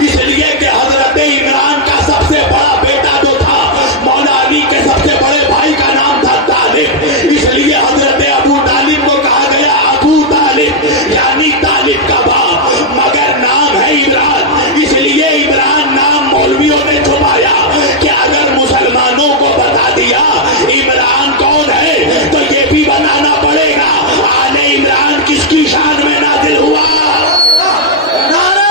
اس لیے کہ حضرت عمران کا سب سے بڑا بیٹا جو تھا مولا علی کے سب سے بڑے بھائی کا نام تھا طالب. اس لیے حضرت ابو طالب کو کہا گیا ابو طالب، یعنی طالب کا باپ، مگر نام ہے عمران. اس لیے عمران نام مولویوں نے چھپایا کہ اگر مسلمانوں کو بتا دیا عمران کون ہے تو یہ بھی بتانا پڑے گا آل عمران کس کی شان میں نازل ہوا. نعرہ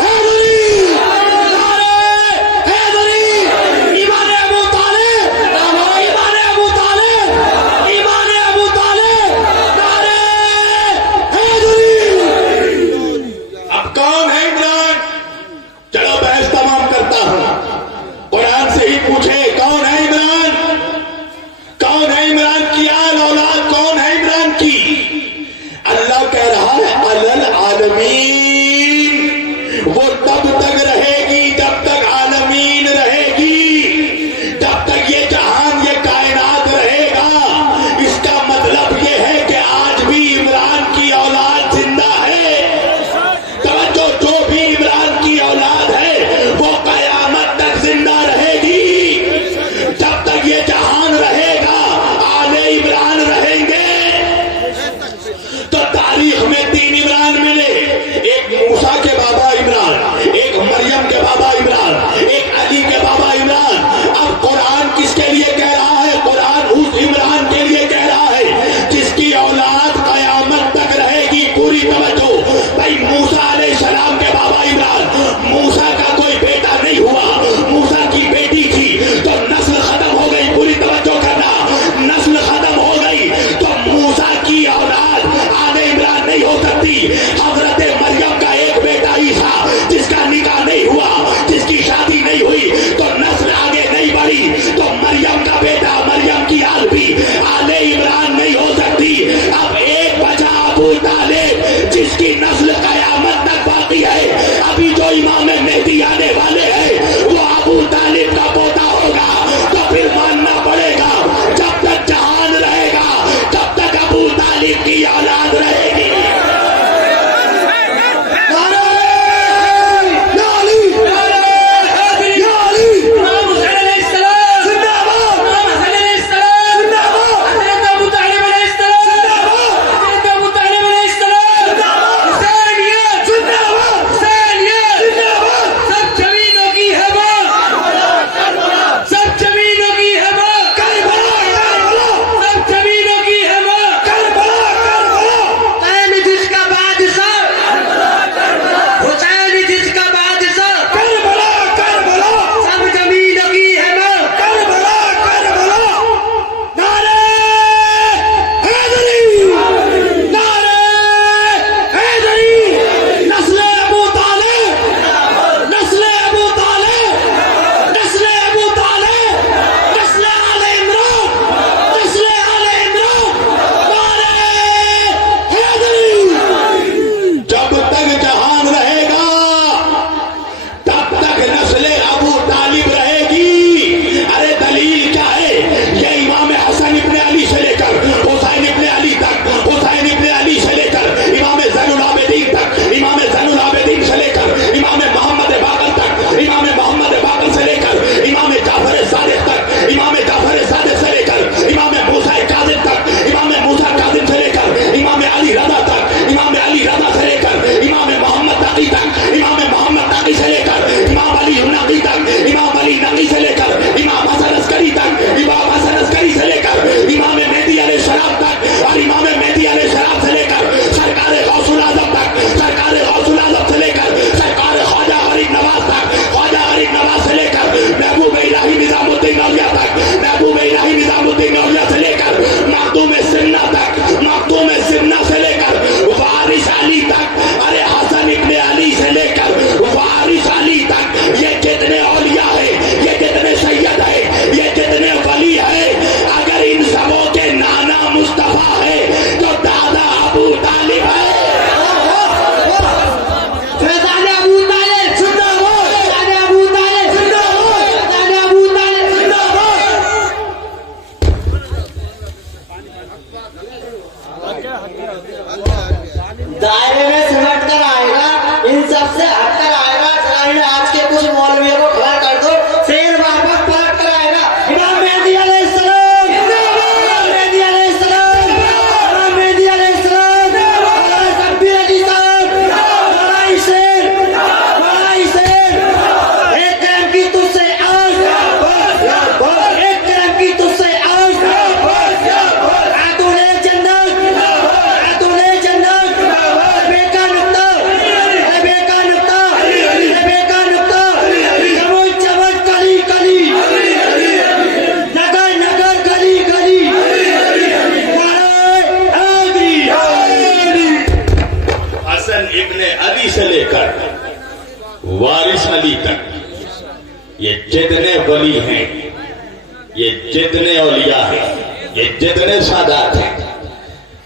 حیدری، نعرہ حیدری، ایمان ابو طالب، ایمان ابو طالب، ایمان ابو طالب، نعرہ حیدری. اب کون ہے عمران؟ چلو بحث تمام کرتا ہوں. قرآن سے ہی پوچھے کون ہے عمران؟ کون ہے عمران کی آل اولاد؟ کون ہے عمران کی؟ اللہ کہہ رہا ہے علل عالمین. وہ تب تک رہے گی جب تک عالمین رہے گی، جب تک یہ جہان یہ کائنات رہے گا. اس کا مطلب یہ ہے کہ آج بھی عمران کی اولاد زندہ ہے. توجہ، جو بھی عمران کی اولاد ہے وہ قیامت تک زندہ رہے گی. جب تک یہ جہان رہے گا آل عمران رہیں گے. تو تاریخ میں 3 عمران ملے، ایک موسیٰ کے بابا عمران، ایک مریم کے بابا عمران، ایک علی کے بابا عمران. اب قرآن کس کے لیے کہہ رہا ہے؟ قرآن اس عمران کے لیے کہہ رہا ہے جس کی اولاد قیامت تک رہے گی. پوری توجہ. بھائی موسیٰ علیہ السلام کے بابا عمران، موسیٰ کا کوئی بیٹا نہیں ہوا، موسیٰ کی بیٹی تھی تو نسل ختم ہو گئی. پوری توجہ کرنا، نسل ختم ہو گئی تو موسیٰ کی اولاد آل عمران نہیں ہو سکتی. حضرت مریم کا ایک بیٹا عیسیٰ جس کا نکاح نہیں ہوا، جس کی شادی نہیں ہوئی تو نسل آگے نہیں بڑھی، تو مریم کا بیٹا مریم کی آل بھی آل عمران نہیں ہو سکتی. اب ایک بچا ابو طالب جس کی نسل قیامت ابن علی سے لے کر وارث علی تک یہ جتنے ولی ہیں، یہ جتنے اولیاء ہیں، یہ جتنے سادات ہیں،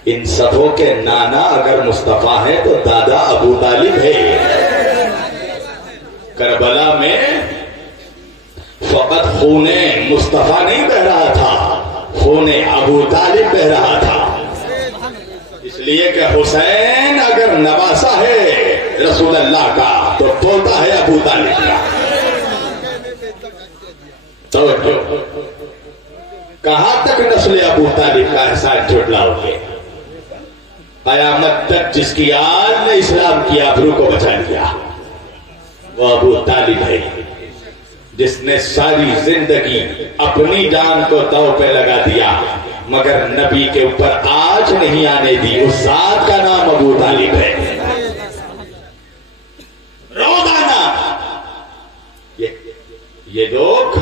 ان سبوں کے نانا اگر مصطفیٰ ہے تو دادا ابو طالب ہے۔ کربلا میں فقط خون مصطفیٰ نہیں بہ رہا تھا، خون ابو طالب بہ رہا تھا، اس لیے کہ حسین اگر نواسا ہے رسول اللہ کا تو پوتا ہے ابو طالب کا۔ توجہ، کہاں تک نسل ابو طالب کا احسان جھٹلاؤ گے؟ قیامت تک جس کی آل نے اسلام کی آبرو کو بچا لیا وہ ابو طالب ہے، جس نے ساری زندگی اپنی جان کو داؤ پہ لگا دیا مگر نبی کے اوپر آج نہیں آنے دی، اس ذات کا نام ابو طالب ہے۔ روزانہ یہ لوگ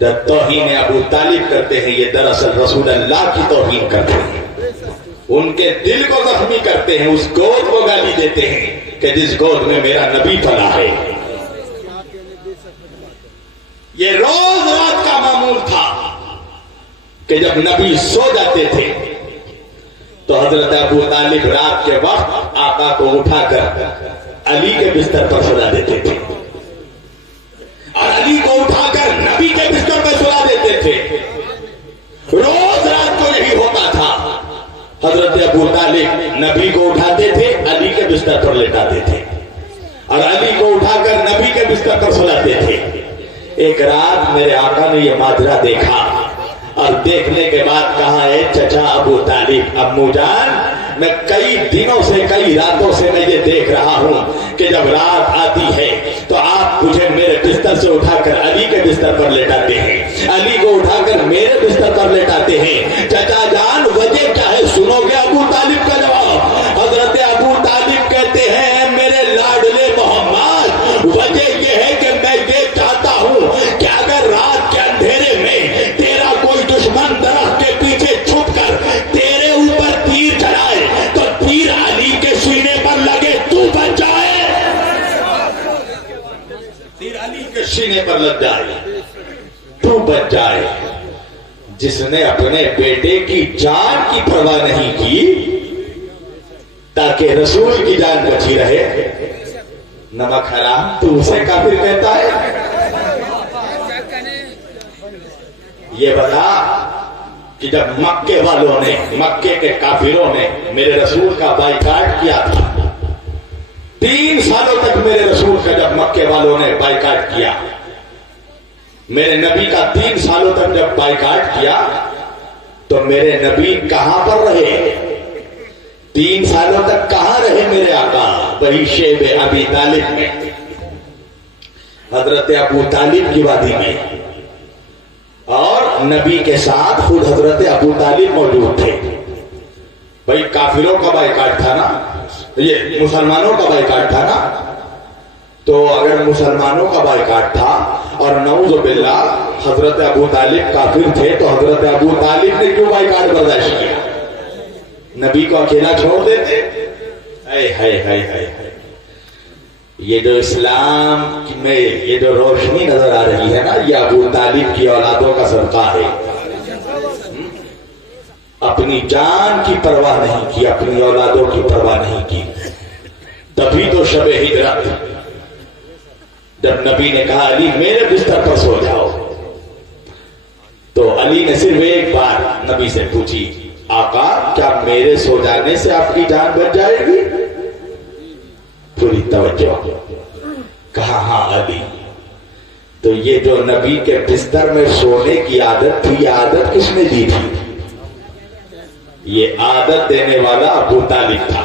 جب توہین ابو طالب کرتے ہیں یہ دراصل رسول اللہ کی توہین کرتے ہیں، ان کے دل کو زخمی کرتے ہیں، اس گود کو گالی دیتے ہیں کہ جس گود میں میرا نبی پلا ہے۔ یہ روز رات کا معمول تھا کہ جب نبی سو جاتے تھے تو حضرت ابو طالب رات کے وقت آقا کو اٹھا کر علی کے بستر پر سلا دیتے تھے اور علی کو اٹھا کر نبی کے بستر پر سلا دیتے تھے۔ روز رات کو یہی ہوتا تھا، حضرت ابو طالب نبی کو اٹھاتے تھے، علی کے بستر پر لٹاتے تھے اور علی کو اٹھا کر نبی کے بستر پر سلاتے تھے۔ ایک رات میرے آقا نے یہ ماجرا دیکھا اور دیکھنے کے بعد کہا، اے چچا ابو طالب، امو جان، میں کئی دنوں سے کئی راتوں سے میں یہ دیکھ رہا ہوں کہ جب رات آتی ہے تو آپ مجھے میرے بستر سے اٹھا کر علی کے بستر پر لٹاتے ہیں، علی کو اٹھا کر میرے بستر پر لٹاتے ہیں، چچا جان وجہ کیا ہے؟ سنو گے ابو طالب کا جواب؟ حضرت ابو طالب کہتے ہیں، میرے لاڈلے محمد، وجہ یہ ہے کہ میں یہ چاہتا ہوں کہ اگر رات کے اندھیرے میں تیرا کوئی دشمن درخت کے پیچھے چھپ کر تیرے اوپر تیر چلائے تو تیر علی کے سینے پر لگے تو بچ جائے، تیر علی کے سینے پر لگ جائے تو بچ جائے۔ جس نے اپنے بیٹے کی جان کی پرواہ نہیں کی تاکہ رسول کی جان بچی رہے، نمک حرام تو اسے کافر کہتا ہے؟ یہ بتا کہ جب مکے والوں نے، مکے کے کافروں نے میرے رسول کا بائیکاٹ کیا تھا، 3 سالوں تک میرے رسول کا جب مکے والوں نے بائیکاٹ کیا، میرے نبی کا 3 سالوں تک جب بائیکاٹ کیا تو میرے نبی کہاں پر رہے؟ 3 سالوں تک کہاں رہے میرے آقا؟ وہی شیب ابی طالب میں، حضرت ابو طالب کی وادی میں، اور نبی کے ساتھ خود حضرت ابو طالب موجود تھے۔ بھائی کافروں کا بائیکاٹ تھا نا، یہ مسلمانوں کا بائیکاٹ تھا نا، تو اگر مسلمانوں کا بائیکاٹ تھا اور نعوذ باللہ حضرت ابو طالب کافر تھے تو حضرت ابو طالب نے کیوں بائیکاٹ برداشت کیا؟ نبی کو اکیلا چھوڑ دیتے؟ یہ جو اسلام میں یہ جو روشنی نظر آ رہی ہے نا، یہ ابو طالب کی اولادوں کا صدقہ ہے۔ اپنی جان کی پرواہ نہیں کی، اپنی اولادوں کی پرواہ نہیں کی۔ تبھی تو شب ہجرت جب نبی نے کہا علی میرے بستر پر سو جاؤ تو علی نے صرف ایک بار نبی سے پوچھی، آقا کیا میرے سو جانے سے آپ کی جان بچ جائے گی؟ پوری توجہ، کہا ہاں علی۔ تو یہ جو نبی کے بستر میں سونے کی عادت تھی، یہ عادت کس نے دی تھی؟ یہ عادت دینے والا ابو طالب تھا۔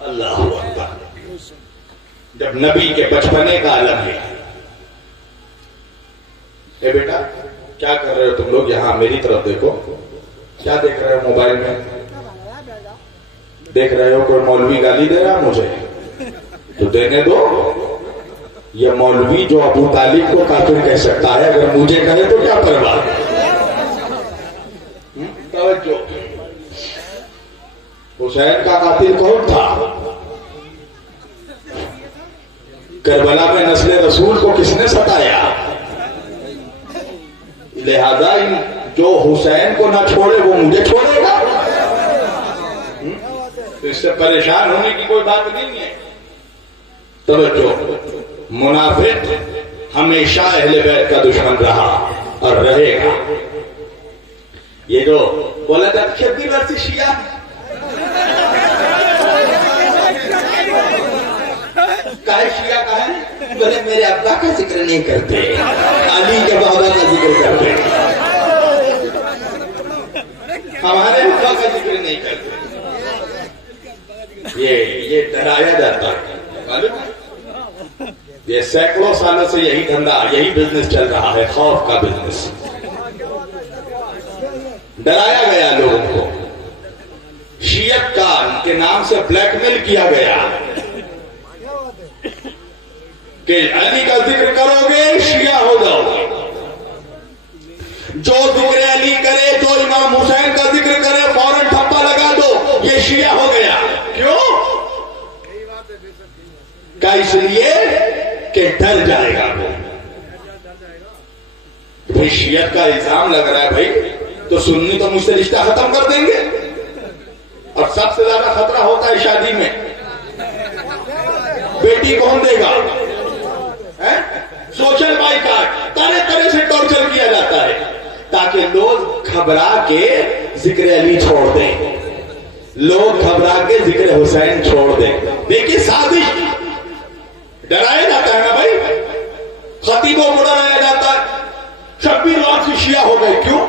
اللہ اکبر۔ جب نبی کے بچپنے کا عالم ہے، اے بیٹا کیا کر رہے ہو تم لوگ؟ یہاں میری طرف دیکھو، کیا دیکھ رہے ہو موبائل میں؟ دیکھ رہے ہو کوئی مولوی گالی دے رہا مجھے؟ تو دینے دو، یہ مولوی جو ابو طالب کو کافر کہہ سکتا ہے، اگر مجھے کہے تو کیا پرواہ؟ توجہ، حسین کا قاتل کون تھا؟ کربلا میں نسل رسول کو کس نے ستایا؟ لہذا جو حسین کو نہ چھوڑے وہ مجھے چھوڑے گا؟ تو اس سے پریشان ہونے کی کوئی بات نہیں ہے۔ توجہ، منافق ہمیشہ اہل بیت کا دشمن رہا اور رہے گا۔ یہ جو بولا جب شبیر ورسی شیعہ کہے شیعہ کہے بولے میرے ابا کا ذکر نہیں کرتے، علی کے بابا کا ذکر کرتے، ہمارے ابا کا ذکر نہیں کرتے۔ یہ ڈرایا جاتا ہے، یہ سینکڑوں سالوں سے یہی دھندا، یہی بزنس چل رہا ہے، خوف کا بزنس۔ ڈرایا گیا لوگوں کو، شیعت کا کے نام سے بلیک میل کیا گیا کہ علی کا ذکر کرو گے شیعہ ہو جاؤ گے، جو ذکر علی کرے، جو امام حسین کا ذکر کرے فوراً ٹھپا لگا دو، یہ شیعہ ہو گیا۔ کیوں؟ کہ اس لیے کہ ڈر جائے گا وہ، بھائی شیعت کا الزام لگ رہا ہے بھائی تو سنی تو مجھ سے رشتہ ختم کر دیں گے، اور سب سے زیادہ خطرہ ہوتا ہے شادی میں، بیٹی کون دے گا؟ سوشل بائیکاٹ، طرح طرح سے ٹارچر کیا جاتا ہے تاکہ لوگ گھبرا کے ذکر علی چھوڑ دیں، لوگ گھبرا کے ذکر حسین چھوڑ دیں۔ دیکھیے سازش، ڈرایا جاتا ہے نا بھائی، خطیبوں کو ڈرایا جاتا ہے شبیر وارسی شیعہ ہو گئے، کیوں؟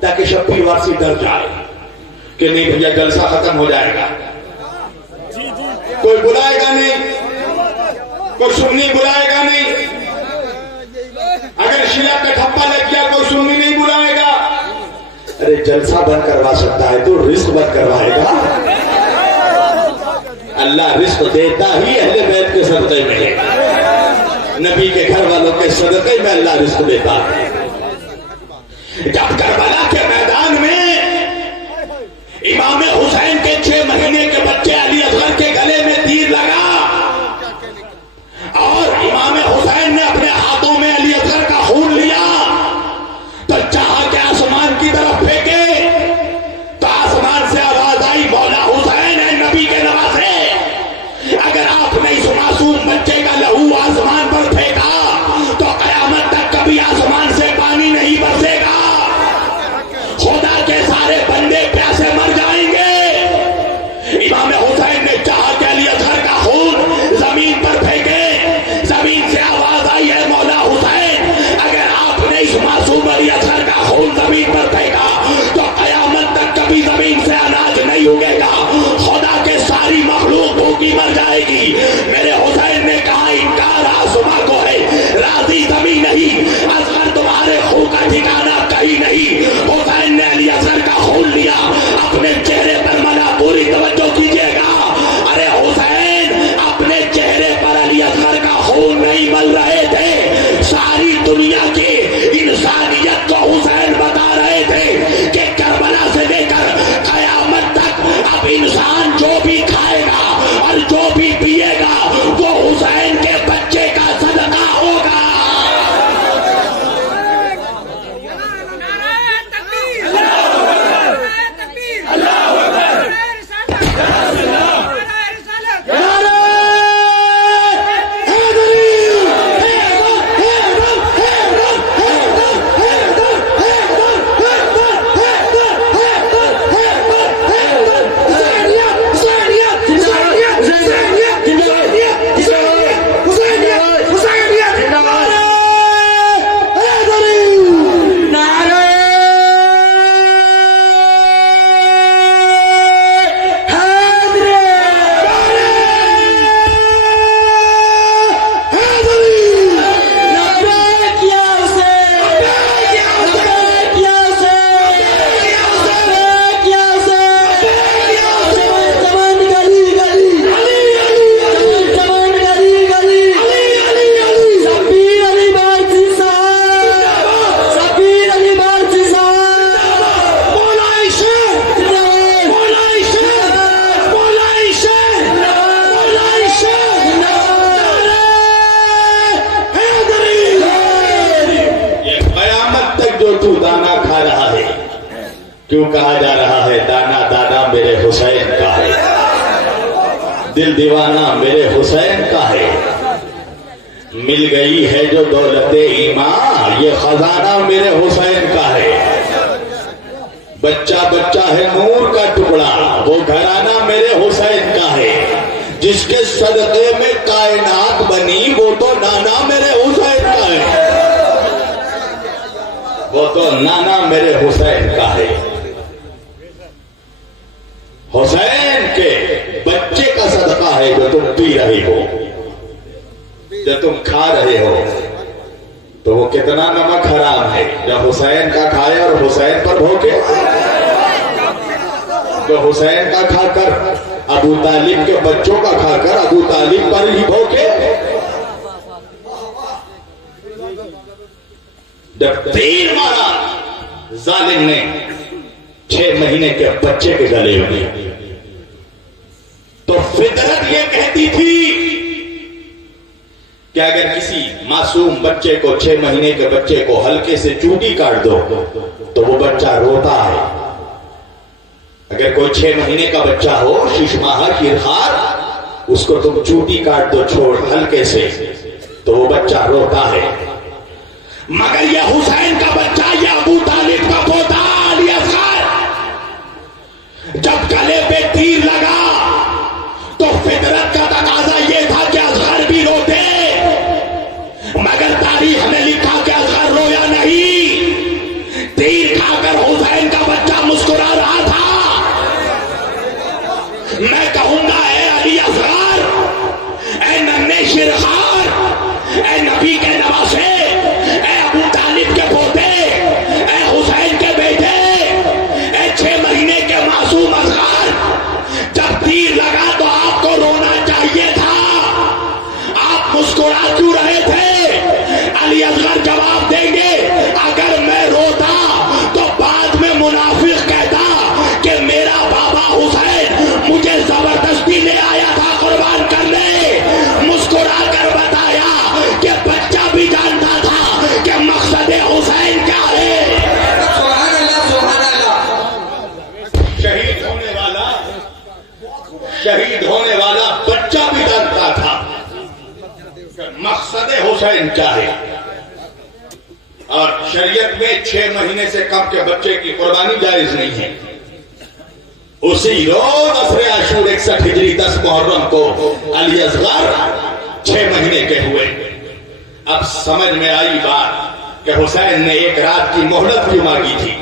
تاکہ شبیر وارسی ڈر جائے کہ نہیں بھیا جلسہ ختم ہو جائے گا، کوئی بلائے گا نہیں، کوئی سنی بلائے گا نہیں، اگر شیعہ پہ ٹھپا لگ گیا کوئی سنی نہیں بلائے گا۔ ارے جلسہ بند کروا سکتا ہے تو رزق بند کروائے گا؟ اللہ رزق دیتا ہی اہل بیت کے صدقے میں، نبی کے گھر والوں کے صدقے میں اللہ رزق دیتا ہے۔ جب کربلا کے میدان میں امام حسین کے 6 مہینے کے بچے علی اصغر کے گلے میں تیر لگا اور امام حسین نے اپنے ہاتھوں میں علی اصغر کا خون لیا تو چاہا کہ آسمان کی طرف پھینکے تو آسمان سے آواز آئی، مولا حسین اے نبی کے نواسے، اگر آپ نے اس معصوم بچے کا لہو آسمان پر پھینکا تو قیامت تک کبھی آسمان سے پانی نہیں برسے گا، خدا کے سارے بندے پیاسے مر جائیں گے۔ امام حسین نے چاہا کہ علی اصغر کا خون زمین پر پھینکے، زمین سے آواز آئی ہے مولا حسین اگر آپ نے اس معصوم علی اصغر کا خون زمین پر پھینکا تو قیامت تک کبھی زمین سے اناج نہیں اگے گا، خدا کے ساری مخلوق بھوکی مر جائے گی۔ میرے حسین نے کہا انکار آسماں کو ہے، راضی زمین نہیں، اصغر تمہارے خون کا ٹھکانہ کہیں نہیں۔ حسین نے علی اصغر کا خون لیا، اپنے چہرے پر ملا، پوری توجہ کیجیے گا، ارے حسین اپنے چہرے پر علی اصغر کا خون نہیں مل رہے تھے، ساری دنیا کی انسانیت کو حسین بتا رہے تھے کہ کربلا سے لے کر قیامت تک اب انسان جو بھی کھائے گا اور جو بھی پیے گا وہ حسین کے بچے کا صدقہ ہوگا۔ کیوں کہا جا رہا ہے دانا دانا میرے حسین کا ہے، دل دیوانہ میرے حسین کا ہے، مل گئی ہے جو دولت ایمان یہ خزانہ میرے حسین کا ہے، بچہ بچہ ہے نور کا ٹکڑا وہ گھرانہ میرے حسین کا ہے، جس کے صدقے میں کائنات بنی وہ تو نانا میرے حسین کا ہے، وہ تو نانا میرے حسین کا ہے۔ حسین کے بچے کا صدقہ ہے جو تم پی رہے ہو، جو تم کھا رہے ہو، تو وہ کتنا نمک حرام ہے جو حسین کا کھائے اور حسین پر بھوکے، جو حسین کا کھا کر ابو طالب کے بچوں کا کھا کر ابو طالب پر ہی بھوکے۔ جب تیر مارا ظالم نے 6 مہینے کے بچے کے گلے میں، تو فطرت یہ کہتی تھی کہ اگر کسی معصوم بچے کو 6 مہینے کے بچے کو ہلکے سے چوٹی کاٹ دو تو وہ بچہ روتا ہے، اگر کوئی 6 مہینے کا بچہ ہو شش ماہ کی خار اس کو تم چوٹی کاٹ دو چھوڑ ہلکے سے تو وہ بچہ روتا ہے، مگر یہ حسین کا بچہ یہ ابو طالب کا پوتا علی اصغر جب گلے پہ تیر لگا تو فطرت کا تقاضا یہ تھا کہ اصغر بھی روتے، مگر تاریخ نے لکھا کہ اصغر رویا نہیں، تیر کھا کر حسین کا بچہ مسکرا رہا تھا۔ میں کہوں گا اے علی اصغر، اے ننھے شیرخوار، اے نبی کے نواسے، اے ابو طالب کے پوتے، اے حسین کے بیٹے، اے 6 مہینے کے معصوم اصغر، جب تیر لگا تو آپ کو رونا چاہیے تھا، آپ مسکرا کیوں رہے تھے؟ علی اصغر جواب دیں گے اگر میں روتا تو بعد میں منافق کہتا کہ میرا بابا حسین مجھے زبردستی لے آیا تھا قربان کرنے، مسکرا کر بتایا کہ بچہ بھی جانتا تھا کہ مقصد حسین کیا ہے۔ سبحان اللہ سبحان اللہ۔ شہید ہونے والا بچہ بھی جانتا تھا کہ مقصد حسین کیا ہے، اور شریعت میں 6 مہینے سے کم کے بچے کی قربانی جائز نہیں ہے۔ اسی روز عصر عاشور 61 ہجری 10 محرم کو علی اصغر 6 مہینے کے ہوئے۔ اب سمجھ میں آئی بات کہ حسین نے 1 رات کی مہلت کیوں مانگی تھی،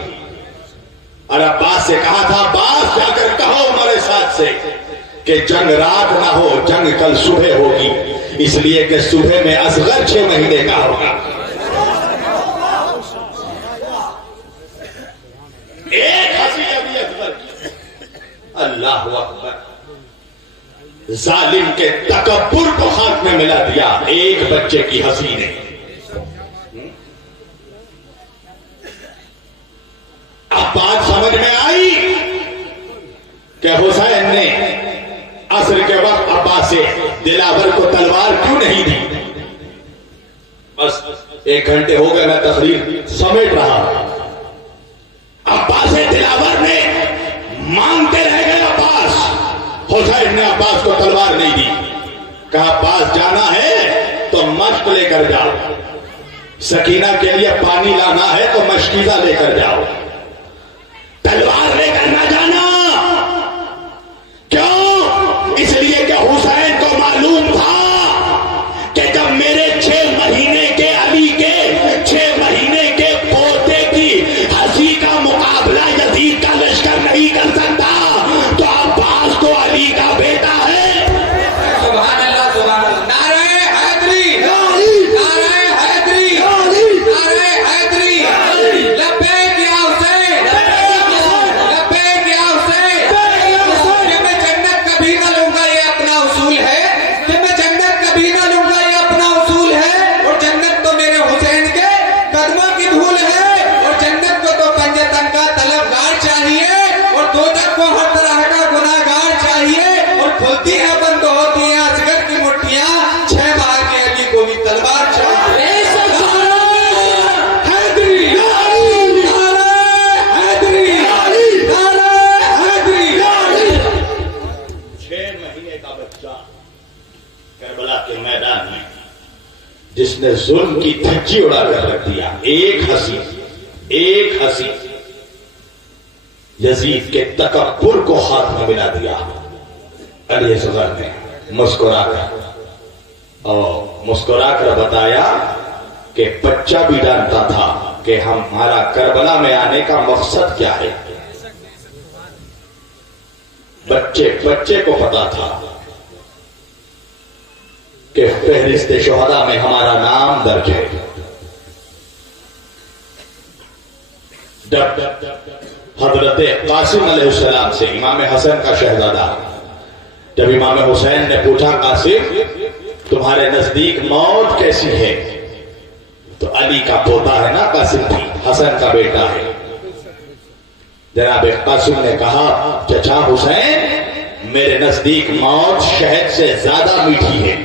اور عباس سے کہا تھا عباس جا کر کہو ہمارے ساتھ سے کہ جنگ رات نہ ہو، جنگ کل صبح ہوگی، اس لیے کہ صبح میں اصغر 6 مہینے کا ہوگا۔ ایک ہنسی ابھی اصغر کی، اللہ اکبر، ظالم کے تکبر کو خاک میں ملا دیا ایک بچے کی ہنسی نے۔ اب بات سمجھ میں آئی کہ حسین نے عصر کے وقت عباس سے دلاور کو تلوار کیوں نہیں دی؟ بس 1 گھنٹے ہو گئے میں تقریر سمیٹ رہا ہوں۔ عباس دلاور نے مانگتے رہ گئے عباس، حسین نے عباس کو تلوار نہیں دی، کہا عباس جانا ہے تو مشق لے کر جاؤ، سکینہ کے لیے پانی لانا ہے تو مشکیزہ لے کر جاؤ، تلوار لے کر نہ جانا۔ کیوں؟ اس لیے کہ حسین کو معلوم تھا کہ جب میرے 6 مہینے کے علی کے 6 مہینے کے پوتے کی ہنسی کا مقابلہ یزید کا لشکر نہیں کر سکتا، تو عباس تو علی کا بیٹا ہے۔ سبحان اللہ سبحان اللہ۔ نعرہ حیدری، نعرہ حیدری، نعرہ حیدری، لبیک یا حسین، کربلا کے میدان میں جس نے ظلم کی دھجی اڑا کر رکھ دیا، ایک ہنسی یزید کے تکبر کو ہاتھ میں ملا دیا۔ علی اصغر نے مسکرا کر بتایا کہ بچہ بھی جانتا تھا کہ ہمارا کربلا میں آنے کا مقصد کیا ہے۔ بچے کو پتا تھا کہ فہرست شہداء میں ہمارا نام درج ہے۔ جب حضرت قاسم علیہ السلام سے امام حسن کا شہزادہ، جب امام حسین نے پوچھا قاسم تمہارے نزدیک موت کیسی ہے، تو علی کا پوتا ہے نا قاسم بھی، حسن کا بیٹا ہے، جناب قاسم نے کہا چچا حسین میرے نزدیک موت شہد سے زیادہ میٹھی ہے۔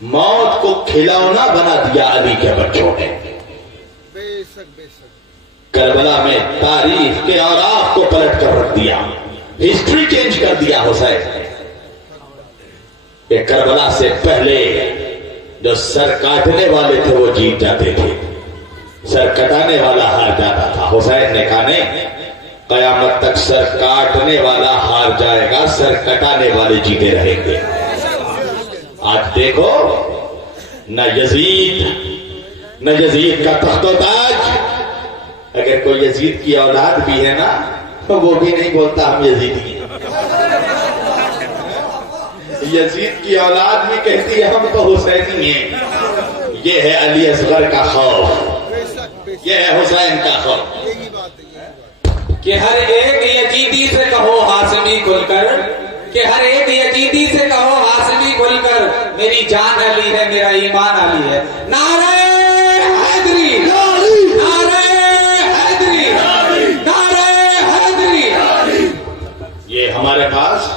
موت کو کھلونا بنا دیا علی کے بچوں نے۔ کربلا میں تاریخ کے اوراق کو پلٹ کر رکھ دیا، ہسٹری چینج کر دیا حسین۔ کہ کربلا سے پہلے جو سر کاٹنے والے تھے وہ جیت جاتے تھے، سر کٹانے والا ہار جاتا تھا۔ حسین نے کہا نہیں، قیامت تک سر کاٹنے والا ہار جائے گا، سر کٹانے والے جیتے رہیں گے۔ آج دیکھو نہ یزید کا تخت و تاج، اگر کوئی یزید کی اولاد بھی ہے نا تو وہ بھی نہیں بولتا ہم یزیدی ہیں۔ یزید کی اولاد بھی کہتی ہے ہم تو حسینی ہیں۔ یہ ہے علی اصغر کا خوف، یہ ہے حسین کا خوف کہ ہر ایک یزیدی سے کہو ہاشمی کھل کر، کہ ہر ایک یزیدی سے کہو ہاشمی کھل کر، میری جان علی ہے، میرا ایمان علی ہے۔ نعرہ حیدری، نعرہ حیدری، نعرہ حیدری۔ یہ ہمارے پاس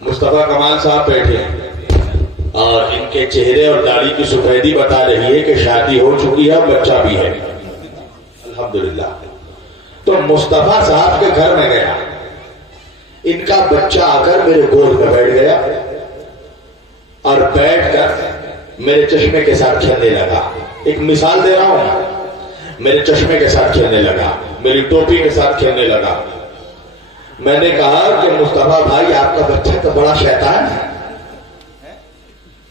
مصطفیٰ کمال صاحب بیٹھے ہیں اور ان کے چہرے اور داڑھی کی سفیدی بتا رہی ہے کہ شادی ہو چکی ہے، بچہ بھی ہے، الحمدللہ۔ تو مصطفیٰ صاحب کے گھر میں گیا، ان کا بچہ آ کر میرے گود میں بیٹھ گیا اور بیٹھ کر میرے چشمے کے ساتھ کھیلنے لگا۔ ایک مثال دے رہا ہوں، میرے چشمے کے ساتھ کھیلنے لگا، میری ٹوپی کے ساتھ کھیلنے لگا۔ میں نے کہا کہ مصطفیٰ بھائی آپ کا بچہ تو بڑا شیطان ہے۔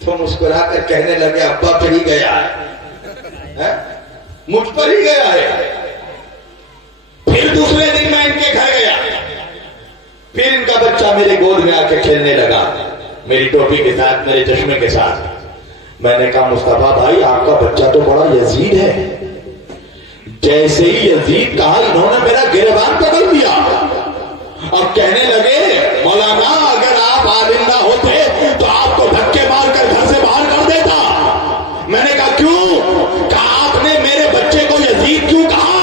تو مسکرا کر کہنے لگے ابا پر ہی گیا ہے، مجھ پر ہی گیا ہے۔ پھر دوسرے دن میں ان کے گھر گیا، پھر ان کا بچہ میرے گود میں آ کے کھیلنے لگا، میری ٹوپی کے ساتھ، میرے چشمے کے ساتھ۔ میں نے کہا مصطفیٰ بھائی آپ کا بچہ تو بڑا یزید ہے۔ جیسے ہی یزید کہا انہوں نے میرا گریبان پکڑ دیا اور کہنے لگے مولانا اگر آپ عالم نہ ہوتے تو آپ کو دھکے مار کر گھر سے باہر کر دیتا۔ میں نے کہا کیوں؟ کہا آپ نے میرے بچے کو یزید کیوں کہا؟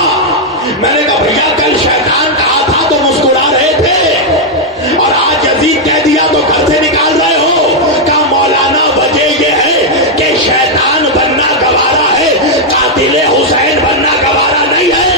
میں نے کہا بھیا کل شیطان کہا تھا تو مسکرا رہے تھے اور آج یزید کہہ دیا تو گھر سے نکال رہے ہو۔ کہا مولانا وجہ یہ ہے کہ شیطان بننا گوارا ہے، قاتل حسین بننا گوارا نہیں ہے۔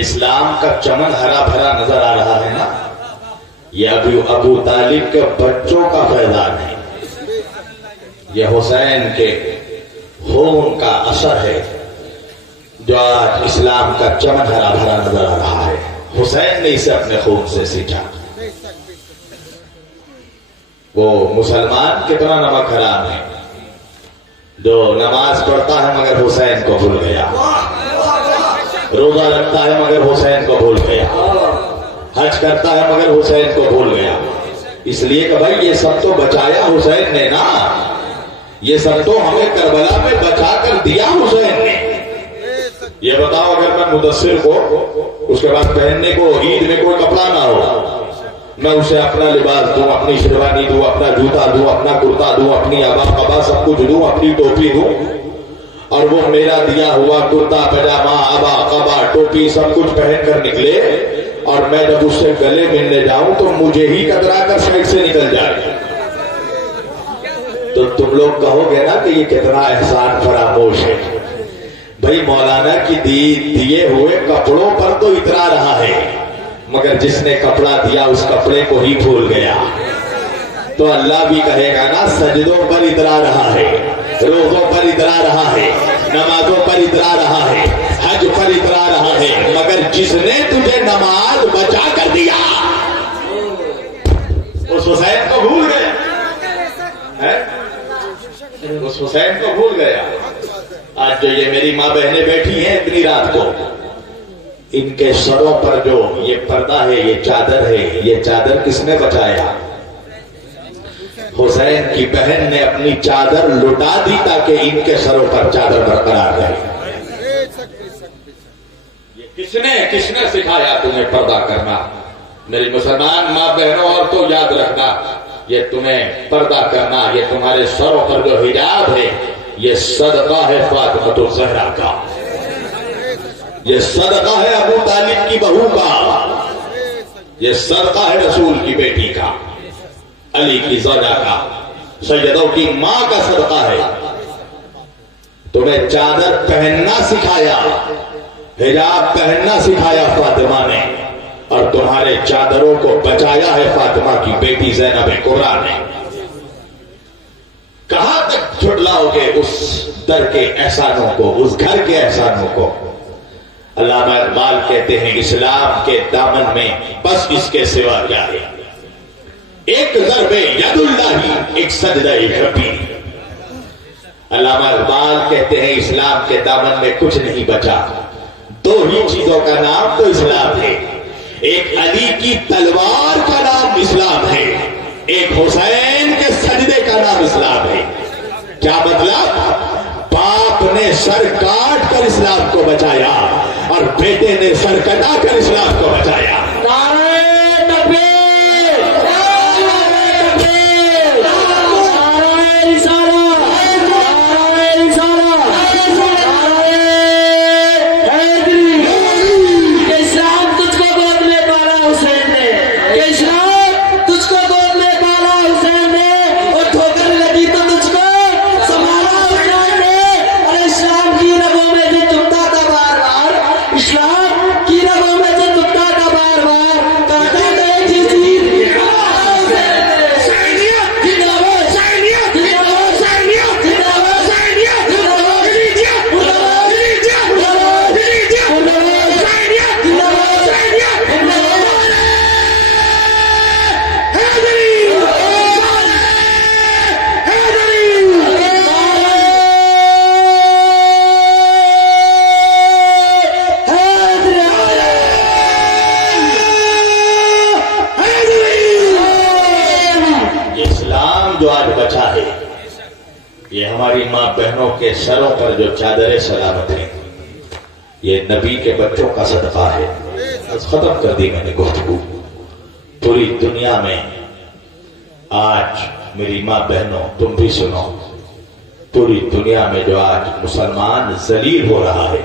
اسلام کا چمن ہرا بھرا نظر آ رہا ہے نا، یہ ابو طالب کے بچوں کا فیضان ہے، یہ حسین کے خون کا اثر ہے جو آج اسلام کا چمن ہرا بھرا نظر آ رہا ہے، حسین نے اسے اپنے خون سے سینچا۔ وہ مسلمان کتنا نمک حرام ہے جو نماز پڑھتا ہے مگر حسین کو بھول گیا، روزہ رکھتا ہے مگر حسین کو بھول گیا، حج کرتا ہے مگر حسین کو بھول گیا۔ اس لیے کہ بھائی یہ سب تو بچایا حسین نے نا، یہ سب تو ہمیں کربلا میں بچا کر دیا حسین نے۔ یہ بتاؤ اگر میں مدثر کو اس کے بعد پہننے کو عید میں کوئی کپڑا نہ ہو، میں اسے اپنا لباس دوں، اپنی شیروانی دوں، اپنا جوتا دوں، اپنا کرتا دوں، اپنی ابا قبا سب کچھ دوں، اپنی ٹوپی دوں، اور وہ میرا دیا ہوا کرتا پجامہ ابا قبا ٹوپی سب کچھ پہن کر نکلے، اور میں جب اس سے گلے ملنے جاؤں تو مجھے ہی کترا کر سائڈ سے نکل جائے، تو تم لوگ کہو گے نا کہ یہ کتنا احسان فراموش ہے۔ بھائی مولانا کی دیے ہوئے کپڑوں پر تو اترا رہا ہے، مگر جس نے کپڑا دیا اس کپڑے کو ہی بھول گیا، تو اللہ بھی کہے گا نا سجدوں پر اترا رہا ہے، روزوں پر اترا رہا ہے، نمازوں پر اترا رہا ہے، حج پر اترا رہا ہے، مگر جس نے تجھے نماز بچا کر دیا اس حسین کو بھول گیا، اس حسین کو بھول گیا۔ آج جو یہ میری ماں بہنیں بیٹھی ہیں اتنی رات کو، ان کے سروں پر جو یہ پردہ ہے، یہ چادر ہے، یہ چادر کس نے بچایا؟ حسین کی بہن نے اپنی چادر لٹا دی تاکہ ان کے سروں پر چادر برقرار رہے۔ یہ کس نے سکھایا تمہیں پردہ کرنا؟ میری مسلمان ماں بہنوں اور تو یاد رکھنا، یہ تمہیں پردہ کرنا، یہ تمہارے سروں پر جو حجاب ہے، یہ صدقہ ہے فاطمہ الزہرا کا، یہ صدقہ ہے ابو طالب کی بہو کا، یہ صدقہ ہے رسول کی بیٹی کا، علی کی زوجہ کا، سیدوں کی ماں کا صدقہ ہے۔ تمہیں چادر پہننا سکھایا، حجاب پہننا سکھایا فاطمہ نے، اور تمہارے چادروں کو بچایا ہے فاطمہ کی بیٹی زینب کبریٰ نے۔ کہاں تک جھٹلاؤ گے اس در کے احسانوں کو، اس گھر کے احسانوں کو؟ علامہ اقبال کہتے ہیں اسلام کے دامن میں بس اس کے سوا کیا ہے، ایک ضرب ید اللہ، ایک سجدہ کبیر۔ علامہ اقبال کہتے ہیں اسلام کے دامن میں کچھ نہیں بچا، دو ہی چیزوں کا نام تو اسلام ہے، ایک علی کی تلوار کا نام اسلام ہے، ایک حسین کے سجدے کا نام اسلام ہے۔ کیا مطلب؟ باپ نے سر کاٹ کر اسلام کو بچایا اور بیٹے نے سر کٹا کر اسلام کو بچایا۔ ہماری ماں بہنوں کے سروں پر جو چادریں سلامت ہیں، یہ نبی کے بچوں کا صدقہ ہے۔ ختم کر دی میں نے گفتگو۔ پوری دنیا میں آج میری ماں بہنوں تم بھی سنو، پوری دنیا میں جو آج مسلمان ذلیل ہو رہا ہے،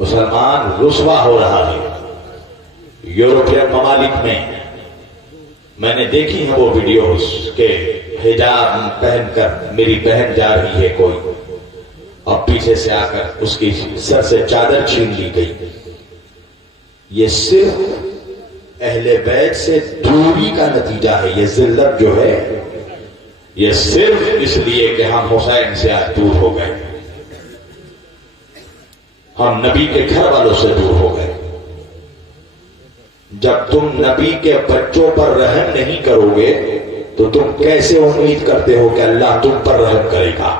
مسلمان رسوا ہو رہا ہے، یورپین ممالک میں نے دیکھی ہیں وہ ویڈیوز کہ حجاب پہن کر میری بہن جا رہی ہے کوئی، اور پیچھے سے آ کر اس کی سر سے چادر چھین لی گئی۔ یہ صرف اہل بیت سے دوری کا نتیجہ ہے۔ یہ ذلت جو ہے یہ صرف اس لیے کہ ہم حسین سے آج دور ہو گئے۔ ہم نبی کے گھر والوں سے دور ہو گئے. جب تم نبی کے بچوں پر رحم نہیں کرو گے تو تم کیسے امید کرتے ہو کہ اللہ تم پر رحم کرے گا؟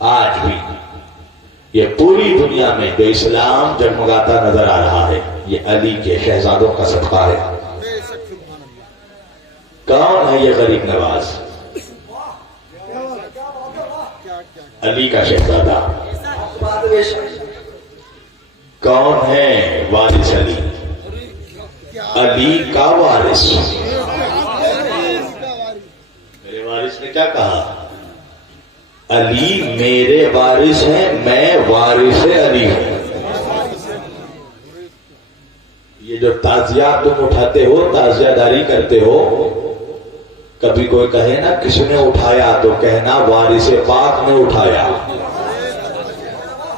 آج بھی یہ پوری دنیا میں جو اسلام جگمگاتا نظر آ رہا ہے یہ علی کے شہزادوں کا صدقہ ہے. کون ہے یہ غریب نواز؟ علی کا شہزادہ. کون ہے وارث علی؟ علی کا وارث. میرے وارث نے کیا کہا؟ علی میرے وارث ہیں، میں وارث علی ہوں. یہ جو تعزیات تم اٹھاتے ہو، تعزیہ داری کرتے ہو، کبھی کوئی کہے نا کس نے اٹھایا تو کہنا وارث پاک نے اٹھایا.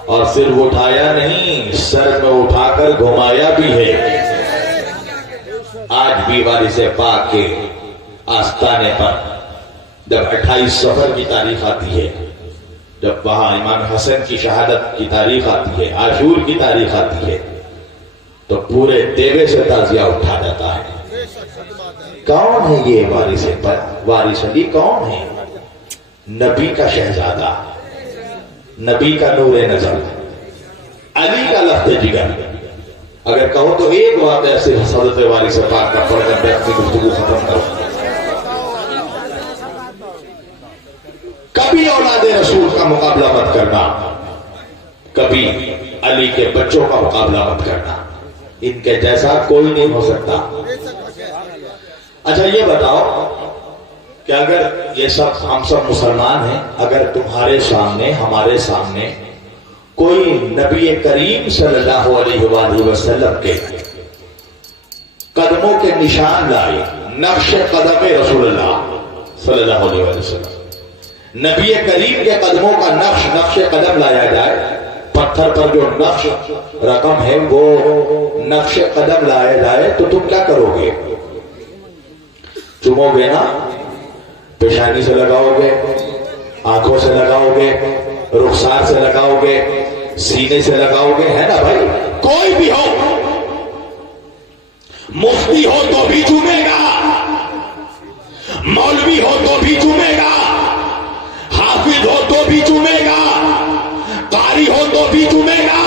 اور صرف اٹھایا نہیں، سر میں اٹھا کر گھمایا بھی ہے. آج بھی وارث پاک کے آستانے پر جب 28 صفر کی تاریخ آتی ہے، جب وہاں امام حسن کی شہادت کی تاریخ آتی ہے، عاشور کی تاریخ آتی ہے، تو پورے دیوے سے تعزیہ اٹھا جاتا ہے. کون ہے یہ وارث پر؟ وارث علی کون ہے؟ نبی کا شہزادہ، نبی کا نور نظر، علی کا لفظ جگر. اگر کہو تو ایک واقعہ صرف حضرت وارث پاک کا پڑھ کر میں اپنی گفتگو ختم کروں. کبھی اولاد رسول کا مقابلہ مت کرنا، کبھی علی کے بچوں کا مقابلہ مت کرنا. ان کے جیسا کوئی نہیں ہو سکتا. اچھا یہ بتاؤ کہ اگر یہ سب ہم سب مسلمان ہیں، اگر تمہارے سامنے ہمارے سامنے کوئی نبی کریم صلی اللہ علیہ وآلہ وسلم کے قدموں کے نشان لائے، نقش قدم رسول اللہ صلی اللہ علیہ وآلہ وسلم، نبی کریم کے قدموں کا نقش قدم لایا جائے، پتھر پر جو نقش رقم ہے وہ نقش قدم لایا جائے تو تم کیا کرو گے؟ چومو گے نا؟ پیشانی سے لگاؤ گے، آنکھوں سے لگاؤ گے، رخسار سے لگاؤ گے، سینے سے لگاؤ گے، ہے نا بھائی؟ کوئی بھی ہو، مفتی ہو تو بھی چومے گا، مولوی ہو تو بھی چومے گا، حافظ ہو تو بھی چومے گا، قاری ہو تو بھی چومے گا.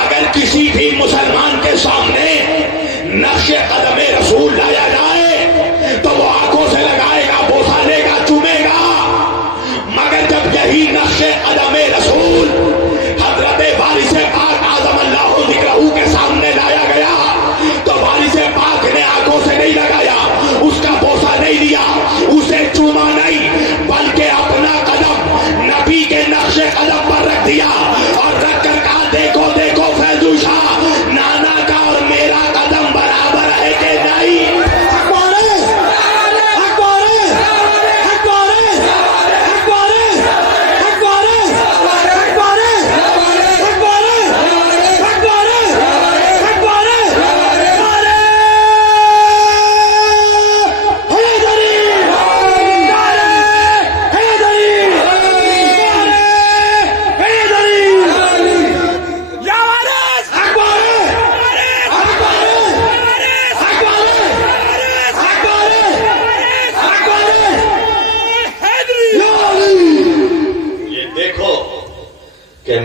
اگر کسی بھی مسلمان کے سامنے نقش قدم رسول لایا جائے تو وہ آنکھوں سے لگائے گا، بوسا لے گا، چومے گا. مگر جب یہی نقش قدم رسول حضرت وارث پاک اعظم اللہ ذکرہ کے سامنے لایا گیا تو وارث پاک نے آنکھوں سے نہیں لگایا، اس کا بوسا نہیں لیا، اسے چوما نہیں، بلکہ اپنا قدم نبی کے نقش قدم پر رکھ دیا اور رکھ کر کہا دیکھو دیکھو فیضو شاہ، نانا کا اور میرا قدم برابر ہے کہ نہیں؟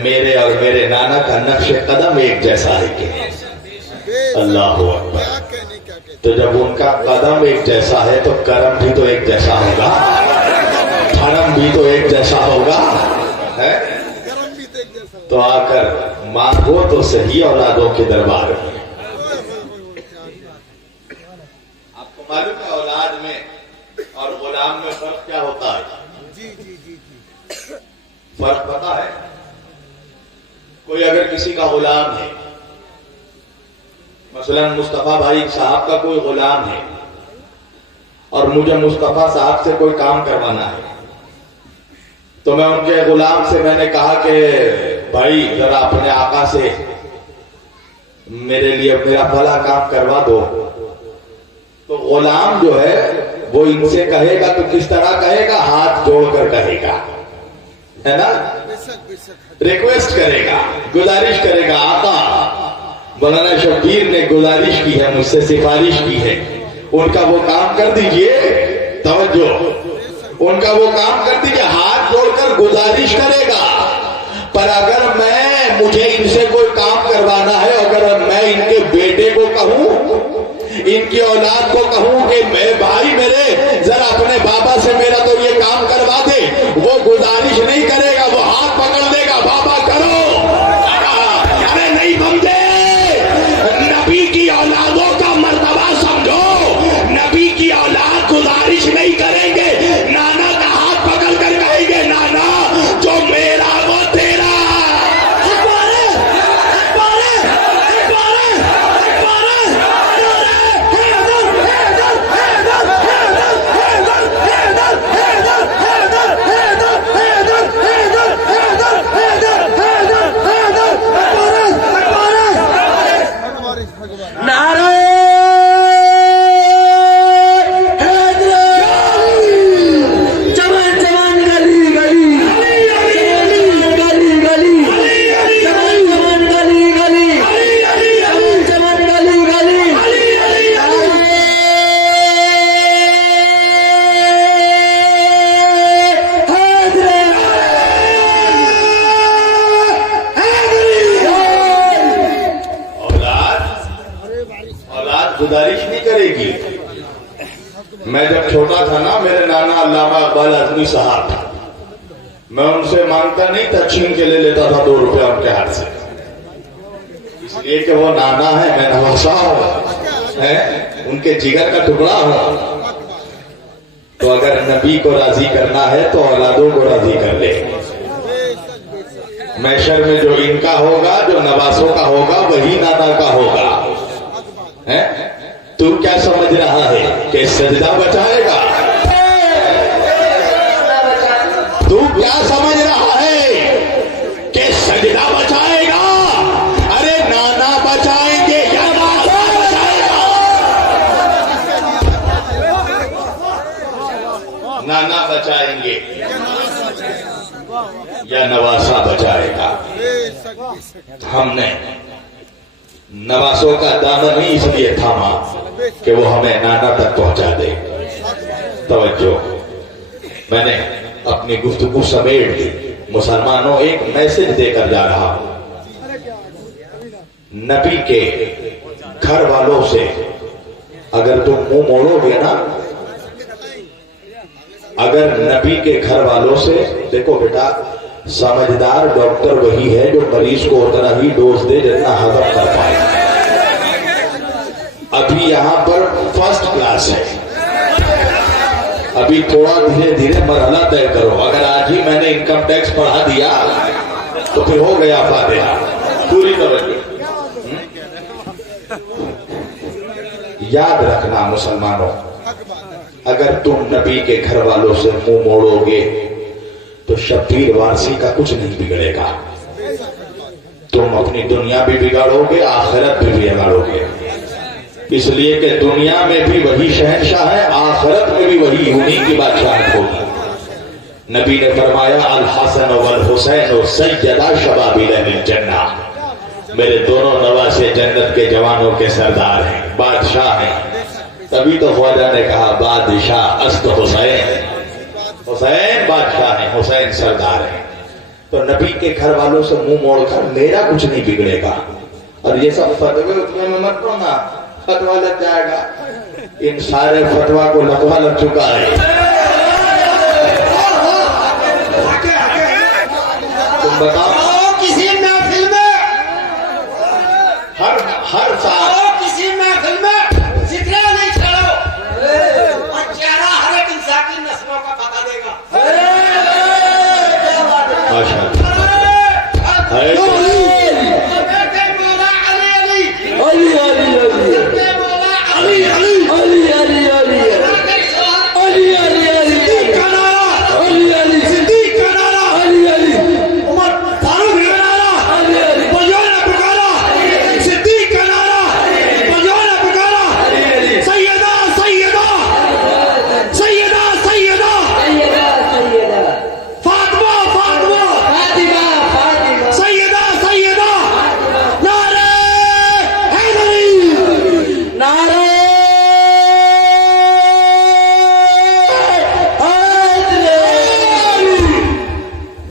میرے اور میرے نانا کا نقش قدم ایک جیسا ہے کہ اللہ اکبر. تو جب ان کا قدم ایک جیسا ہے تو کرم بھی تو ایک جیسا ہوگا، دھرم بھی تو ایک جیسا ہوگا. تو آ کر مانگو تو صحیح اولادوں کے دربار میں. آپ کو معلوم ہے اولاد میں اور غلام میں فرق کیا ہوتا ہے؟ فرق پتا ہے؟ کوئی اگر کسی کا غلام ہے، مثلا مصطفیٰ بھائی صاحب کا کوئی غلام ہے اور مجھے مصطفیٰ صاحب سے کوئی کام کروانا ہے، تو میں ان کے غلام سے میں نے کہا کہ بھائی ذرا اپنے آقا سے میرے لیے میرا بھلا کام کروا دو. تو غلام جو ہے وہ ان سے کہے گا تو کس طرح کہے گا؟ ہاتھ جوڑ کر کہے گا. ہے نا, ریکویسٹ کرے گا, گزارش کرے گا. آقا مولانا شبیر نے گزارش کی ہے مجھ سے, سفارش کی ہے, ان کا وہ کام کر دیجئے. توجہ, ان کا وہ کام کر دیجئے. ہاتھ جوڑ کر گزارش کرے گا. پر اگر مجھے ان سے کوئی کام کروانا ہے, اگر میں ان کے بیٹے کو کہوں, ان کی اولاد کو کہوں کہ میرے بھائی میرے ذرا اپنے بابا سے میرا تو یہ کام کروا دے, وہ گزارش نہیں کرے گا, وہ ہاتھ پکڑ لے گا, بابا کرو. ارے نہیں بندے, نبی کی اولادوں کا مرتبہ سمجھو. نبی کی اولاد گزارش نہیں کریں گے, نانا کا ہاتھ پکڑ کر کہیں گے نانا جو میرا وہ تیرا. گزارش نہیں کرے گی. میں جب چھوٹا تھا نا, میرے نانا علامہ اقبال اعظمی صاحب, میں ان سے مانگتا نہیں تھا, چھین کے لے لیتا تھا 2 روپیہ ان کے ہاتھ سے, اس لیے کہ وہ نانا ہے, میں نواسا ہوں, ان کے جگر کا ٹکڑا ہوں. تو اگر نبی کو راضی کرنا ہے تو اولادوں کو راضی کر لے. محشر میں جو ان کا ہوگا, جو نواسوں کا ہوگا, وہی نانا کا ہوگا. تو کیا سمجھ رہا ہے کہ سجدہ بچائے گا؟ تو کیا سمجھ رہا ہے کہ سجدہ بچائے گا؟ ارے نانا بچائیں گے یا نواسا بچائے گا؟ نانا بچائیں گے یا نواسا بچائے گا. ہم نے نواسوں کا دامن ہی اس لیے تھاما کہ وہ ہمیں نانا تک پہنچا دے. توجہ, میں نے اپنی گفتگو سمیٹ دی. مسلمانوں, ایک میسج دے کر جا رہا ہوں. نبی کے گھر والوں سے اگر تم منہ موڑو گے نا, اگر نبی کے گھر والوں سے, دیکھو بیٹا, سمجھدار ڈاکٹر وہی ہے جو مریض کو اتنا ہی ڈوز دے جتنا ہضم کر پائے. ابھی یہاں پر فرسٹ کلاس ہے, ابھی تھوڑا دھیرے دھیرے مرحلہ طے کرو. اگر آج ہی میں نے انکم ٹیکس پڑھا دیا تو پھر ہو گیا فاتحہ. پوری توجہ, یاد رکھنا مسلمانوں, اگر تم نبی کے گھر والوں سے منہ موڑو گے تو شبیر وارسی کا کچھ نہیں بگڑے گا. تم اپنی دنیا بھی بگاڑو گے, آخرت بھی بگاڑو گے. اس لیے کہ دنیا میں بھی وہی شہنشاہ ہے, آخرت میں بھی وہی انہی کی بادشاہت ہوگی. نبی نے فرمایا الحسن والحسین سیدا شباب اہل الجنہ, میرے دونوں نواسے جنت کے جوانوں کے سردار ہیں, بادشاہ ہیں. تبھی تو خواجہ نے کہا بادشاہ است حسین, حسین بادشاہ ہیں, حسین سردار ہیں. تو نبی کے گھر والوں سے منہ موڑ کر میرا کچھ نہیں بگڑے گا. اور یہ سب فتوے اتنے میں مت ہونا, فتوا لگ جائے گا. ان سارے فتوا کو لقوہ لگ چکا ہے. تم بتاؤ کسی محفل میں, ہر سال کسی محفل میں ذکر نہیں چھڑو, اور چہرہ ہر ایک انسان کی نسلوں کا پتہ دے گا. ماشاء فاطمہ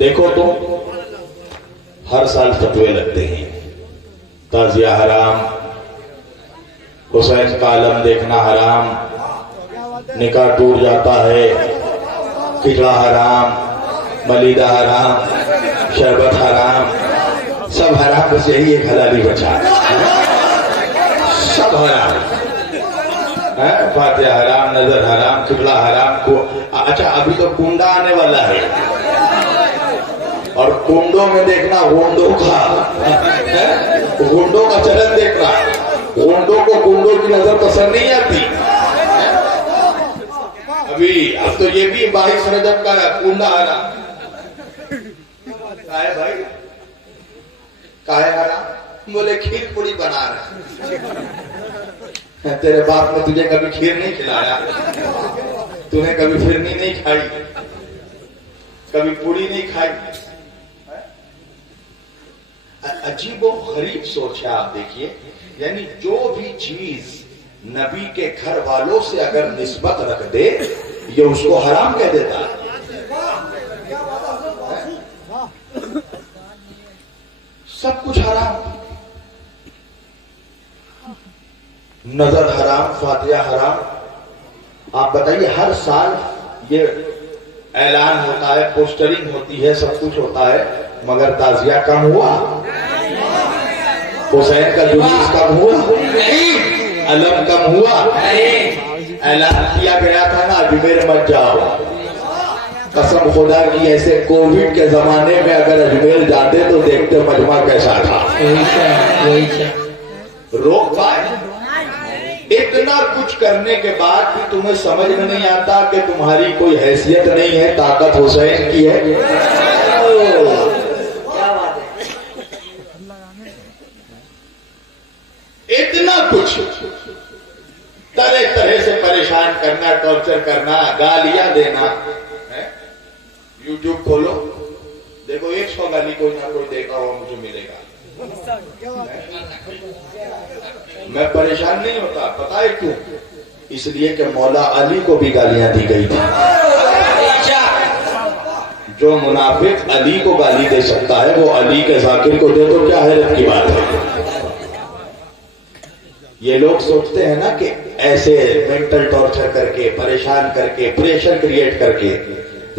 دیکھو تم ہر سال فتوے لگتے ہیں، تعزیہ حرام، حسین کا علم دیکھنا حرام، نکاح ٹوٹ جاتا ہے، کھچڑا حرام، ملیدہ حرام، شربت حرام، سب حرام، بس یہی ایک حلالی بچا، سب حرام، فاتحہ حرام، نظر حرام، قبلہ حرام کو۔ اچھا ابھی تو کنڈا آنے والا ہے، اور کنڈوں میں دیکھنا گونڈوں کا چلن دیکھنا، گونڈوں کو کنڈوں کی نظر پسند نہیں آتی۔ اب تو یہ بھی 22 رجب کا کنڈا حرام کہا ہے بھائی، کہا ہے حرام؟ بولے کھیر پوڑی بنا رہے، تیرے باپ نے تجھے کبھی کھیر نہیں کھلایا، تو نے کبھی پھرنی نہیں کھائی، کبھی پوڑی نہیں کھائی۔ عجیب و غریب سوچ ہے، آپ دیکھیے، یعنی جو بھی چیز نبی کے گھر والوں سے اگر نسبت رکھ دے یہ اس کو حرام کہہ دیتا ہے۔ سب کچھ حرام، نظر حرام، فاتحہ حرام۔ آپ بتائیے ہر سال یہ اعلان ہوتا ہے، پوسٹرنگ ہوتی ہے، سب کچھ ہوتا ہے، مگر تعزیہ کم ہوا؟ حسین کا جلوس کم ہوا؟ علم کم ہوا؟ اعلان کیا گیا تھا نا اجمیر مت جاؤ، قسم خدا کی ایسے کووڈ کے زمانے میں اگر اجمیر جاتے تو دیکھتے مجمع کیسا تھا، روک پائے؟ اتنا کچھ کرنے کے بعد بھی تمہیں سمجھ میں نہیں آتا کہ تمہاری کوئی حیثیت نہیں ہے، طاقت حسین کی ہے۔ اتنا کچھ طرح طرح سے پریشان کرنا، ٹارچر کرنا، گالیاں دینا۔ یوٹیوب کھولو، دیکھو 100 گالی کوئی نہ کوئی دیکھا ہوا مجھے ملے گا۔ میں پریشان نہیں ہوتا، پتہ ہے کیوں؟ اس لیے کہ مولا علی کو بھی گالیاں دی گئی تھی۔ جو منافق علی کو گالی دے سکتا ہے وہ علی کے ذاکر کو دے تو کیا حیرت کی بات ہے۔ یہ لوگ سوچتے ہیں نا کہ ایسے مینٹل ٹارچر کر کے، پریشان کر کے، پریشر کریٹ کر کے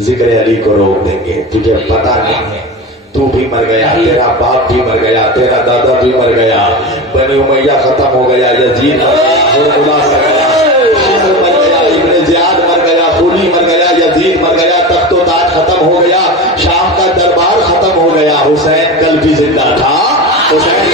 ذکر علی کو روک دیں گے۔ تجھے پتا نہیں ہے، تو بھی مر گیا، تیرا باپ بھی مر گیا، تیرا دادا بھی مر گیا، بنی امیہ ختم ہو گیا، یزید مر گیا، ہرملہ مر گیا، شمر مر گیا، ابن زیاد مر گیا، خونی مر گیا، یزید مر گیا، تخت و تاج ختم ہو گیا، شام کا دربار ختم ہو گیا، حسین کل بھی زندہ تھا، حسین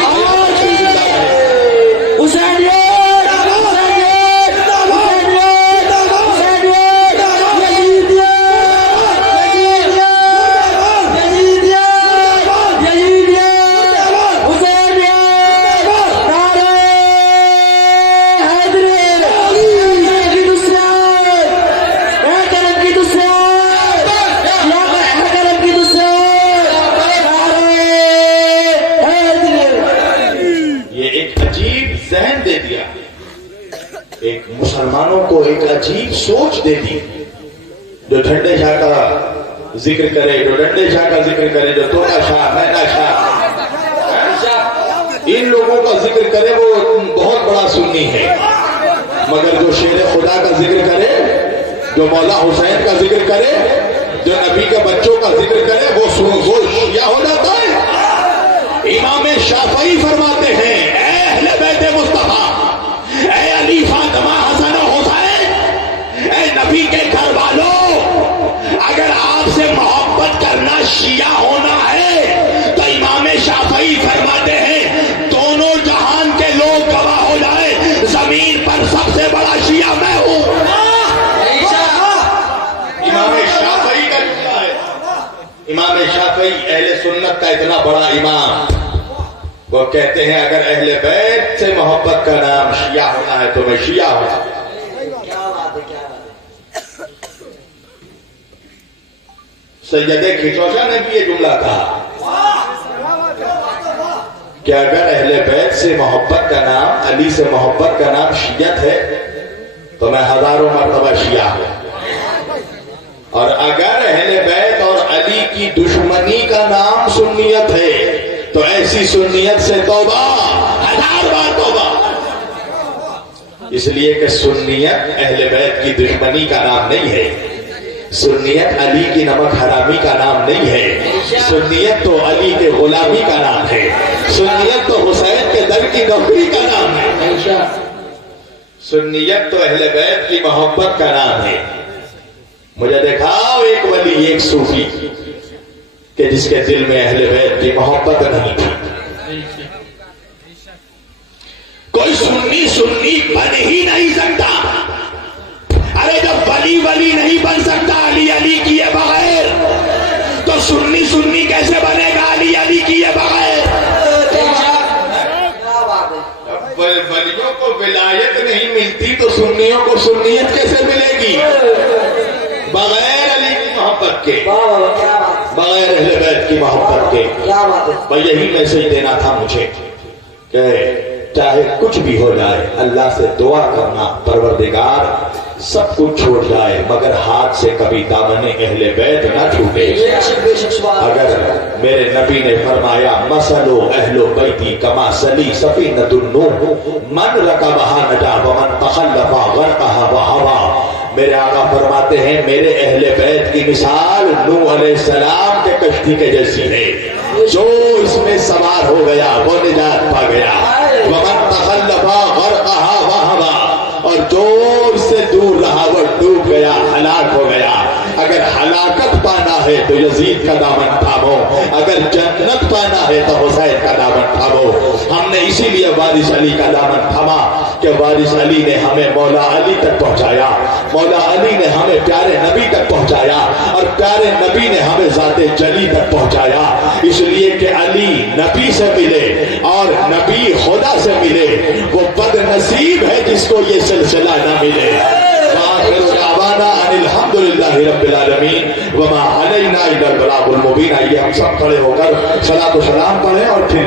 مسلمانوں کو ایک عجیب سوچ دے دی۔ جو ٹھنڈے شاہ کا ذکر کرے، جو ڈنڈے شاہ کا ذکر کرے، جو توتا شاہ، مینا شاہ، ان لوگوں کا ذکر کرے وہ بہت بڑا سنی ہے، مگر جو شیر خدا کا ذکر کرے، جو مولا حسین کا ذکر کرے، جو نبی کے بچوں کا ذکر کرے، وہ شیعہ ہو جاتا ہے۔ امام شافعی فرماتے ہیں، اے اہل بیت مصطفیٰ، اے علی، فاطمہ، حسن و حسین، اے نبی کے گھر والوں، اگر آپ سے محبت کرنا شیعہ ہونا ہے تو امام شافعی فرماتے ہیں دونوں جہان کے لوگ گواہ ہو جائے، زمین پر سب سے بڑا شیعہ میں ہوں۔ امام شافعی کا جملہ ہے۔ امام شافعی اہل سنت کا اتنا بڑا امام، وہ کہتے ہیں اگر اہل بیت سے محبت کا نام شیعہ ہونا ہے تو میں شیعہ ہوں۔ سید کھچوچا نے بھی یہ جملہ کہا کہ اگر اہل بیت سے محبت کا نام، علی سے محبت کا نام شیعت ہے تو میں ہزاروں مرتبہ شیعہ ہوں، اور اگر اہل بیت اور علی کی دشمنی کا نام سنیت ہے، تو ایسی سنیت سے توبہ، 1000 بار توبہ۔ اس لیے کہ سنیت اہل بیت کی دشمنی کا نام نہیں ہے، سنیت علی کی نمک حرامی کا نام نہیں ہے، سنیت تو علی کے غلامی کا نام ہے، سنیت تو حسین کے در کی نوکری کا نام ہے، سنیت تو اہل بیت کی محبت کا نام ہے۔ مجھے دکھاؤ ایک ولی، ایک صوفی کہ جس کے دل میں اہل بیت کی محبت نہیں تھی۔ کوئی سنی سنی بن ہی نہیں سکتا۔ ارے جب ولی نہیں بن سکتا علی علی کیے بغیر، تو سنی سنی کیسے بنے گا علی کیے بغیر؟ ولیوں کو ولایت نہیں ملتی تو سنیوں کو سنیت کیسے ملے گی؟ بغیر علی کی محبت کے، بغیر اہل بیت کی محبت کے۔ بھائی یہی میسج دینا تھا مجھے کہ چاہے کچھ بھی ہو جائے اللہ سے دعا کرنا پروردگار سب کچھ چھوڑ جائے مگر ہاتھ سے کبھی دامن اہل بیت نہ چھوٹے۔ اگر میرے نبی نے فرمایا مثلو اہل بیتی کما سلی سفینۃ النوح من رکبہا نجا ومن تخلفا غرقہا وہوا، میرے آقا فرماتے ہیں میرے اہل بیت کی مثال نوح علیہ السلام کے کشتی کے جیسی ہے، جو اس میں سوار ہو گیا وہ نجات پا گیا، ومن تخلفا غرقہا وہوا، اور جو اس سے دور رہا وہ ڈوب گیا، ہلاک ہو گیا۔ اگر ہلاکت پانا ہے تو یزید کا دامن تھامو، اگر جنت پانا ہے تو حسین کا دامن تھامو۔ ہم نے اسی لیے وارث علی کا دامن تھاما کہ وارث علی نے ہمیں مولا علی تک پہنچایا، مولا علی نے ہمیں پیارے نبی تک پہنچایا، اور پیارے نبی نے ہمیں ذات جلی تک پہنچایا۔ اس لیے کہ علی نبی سے ملے اور نبی خدا سے ملے، وہ بد نصیب ہے جس کو یہ سلسلہ نہ ملے۔ وآخر دعوانا ان الحمدللہ رب العالمین وما علینا الا البلاغ المبین۔ آئیے ہم سب کھڑے ہو کر صلاۃ و سلام پڑھیں اور پھر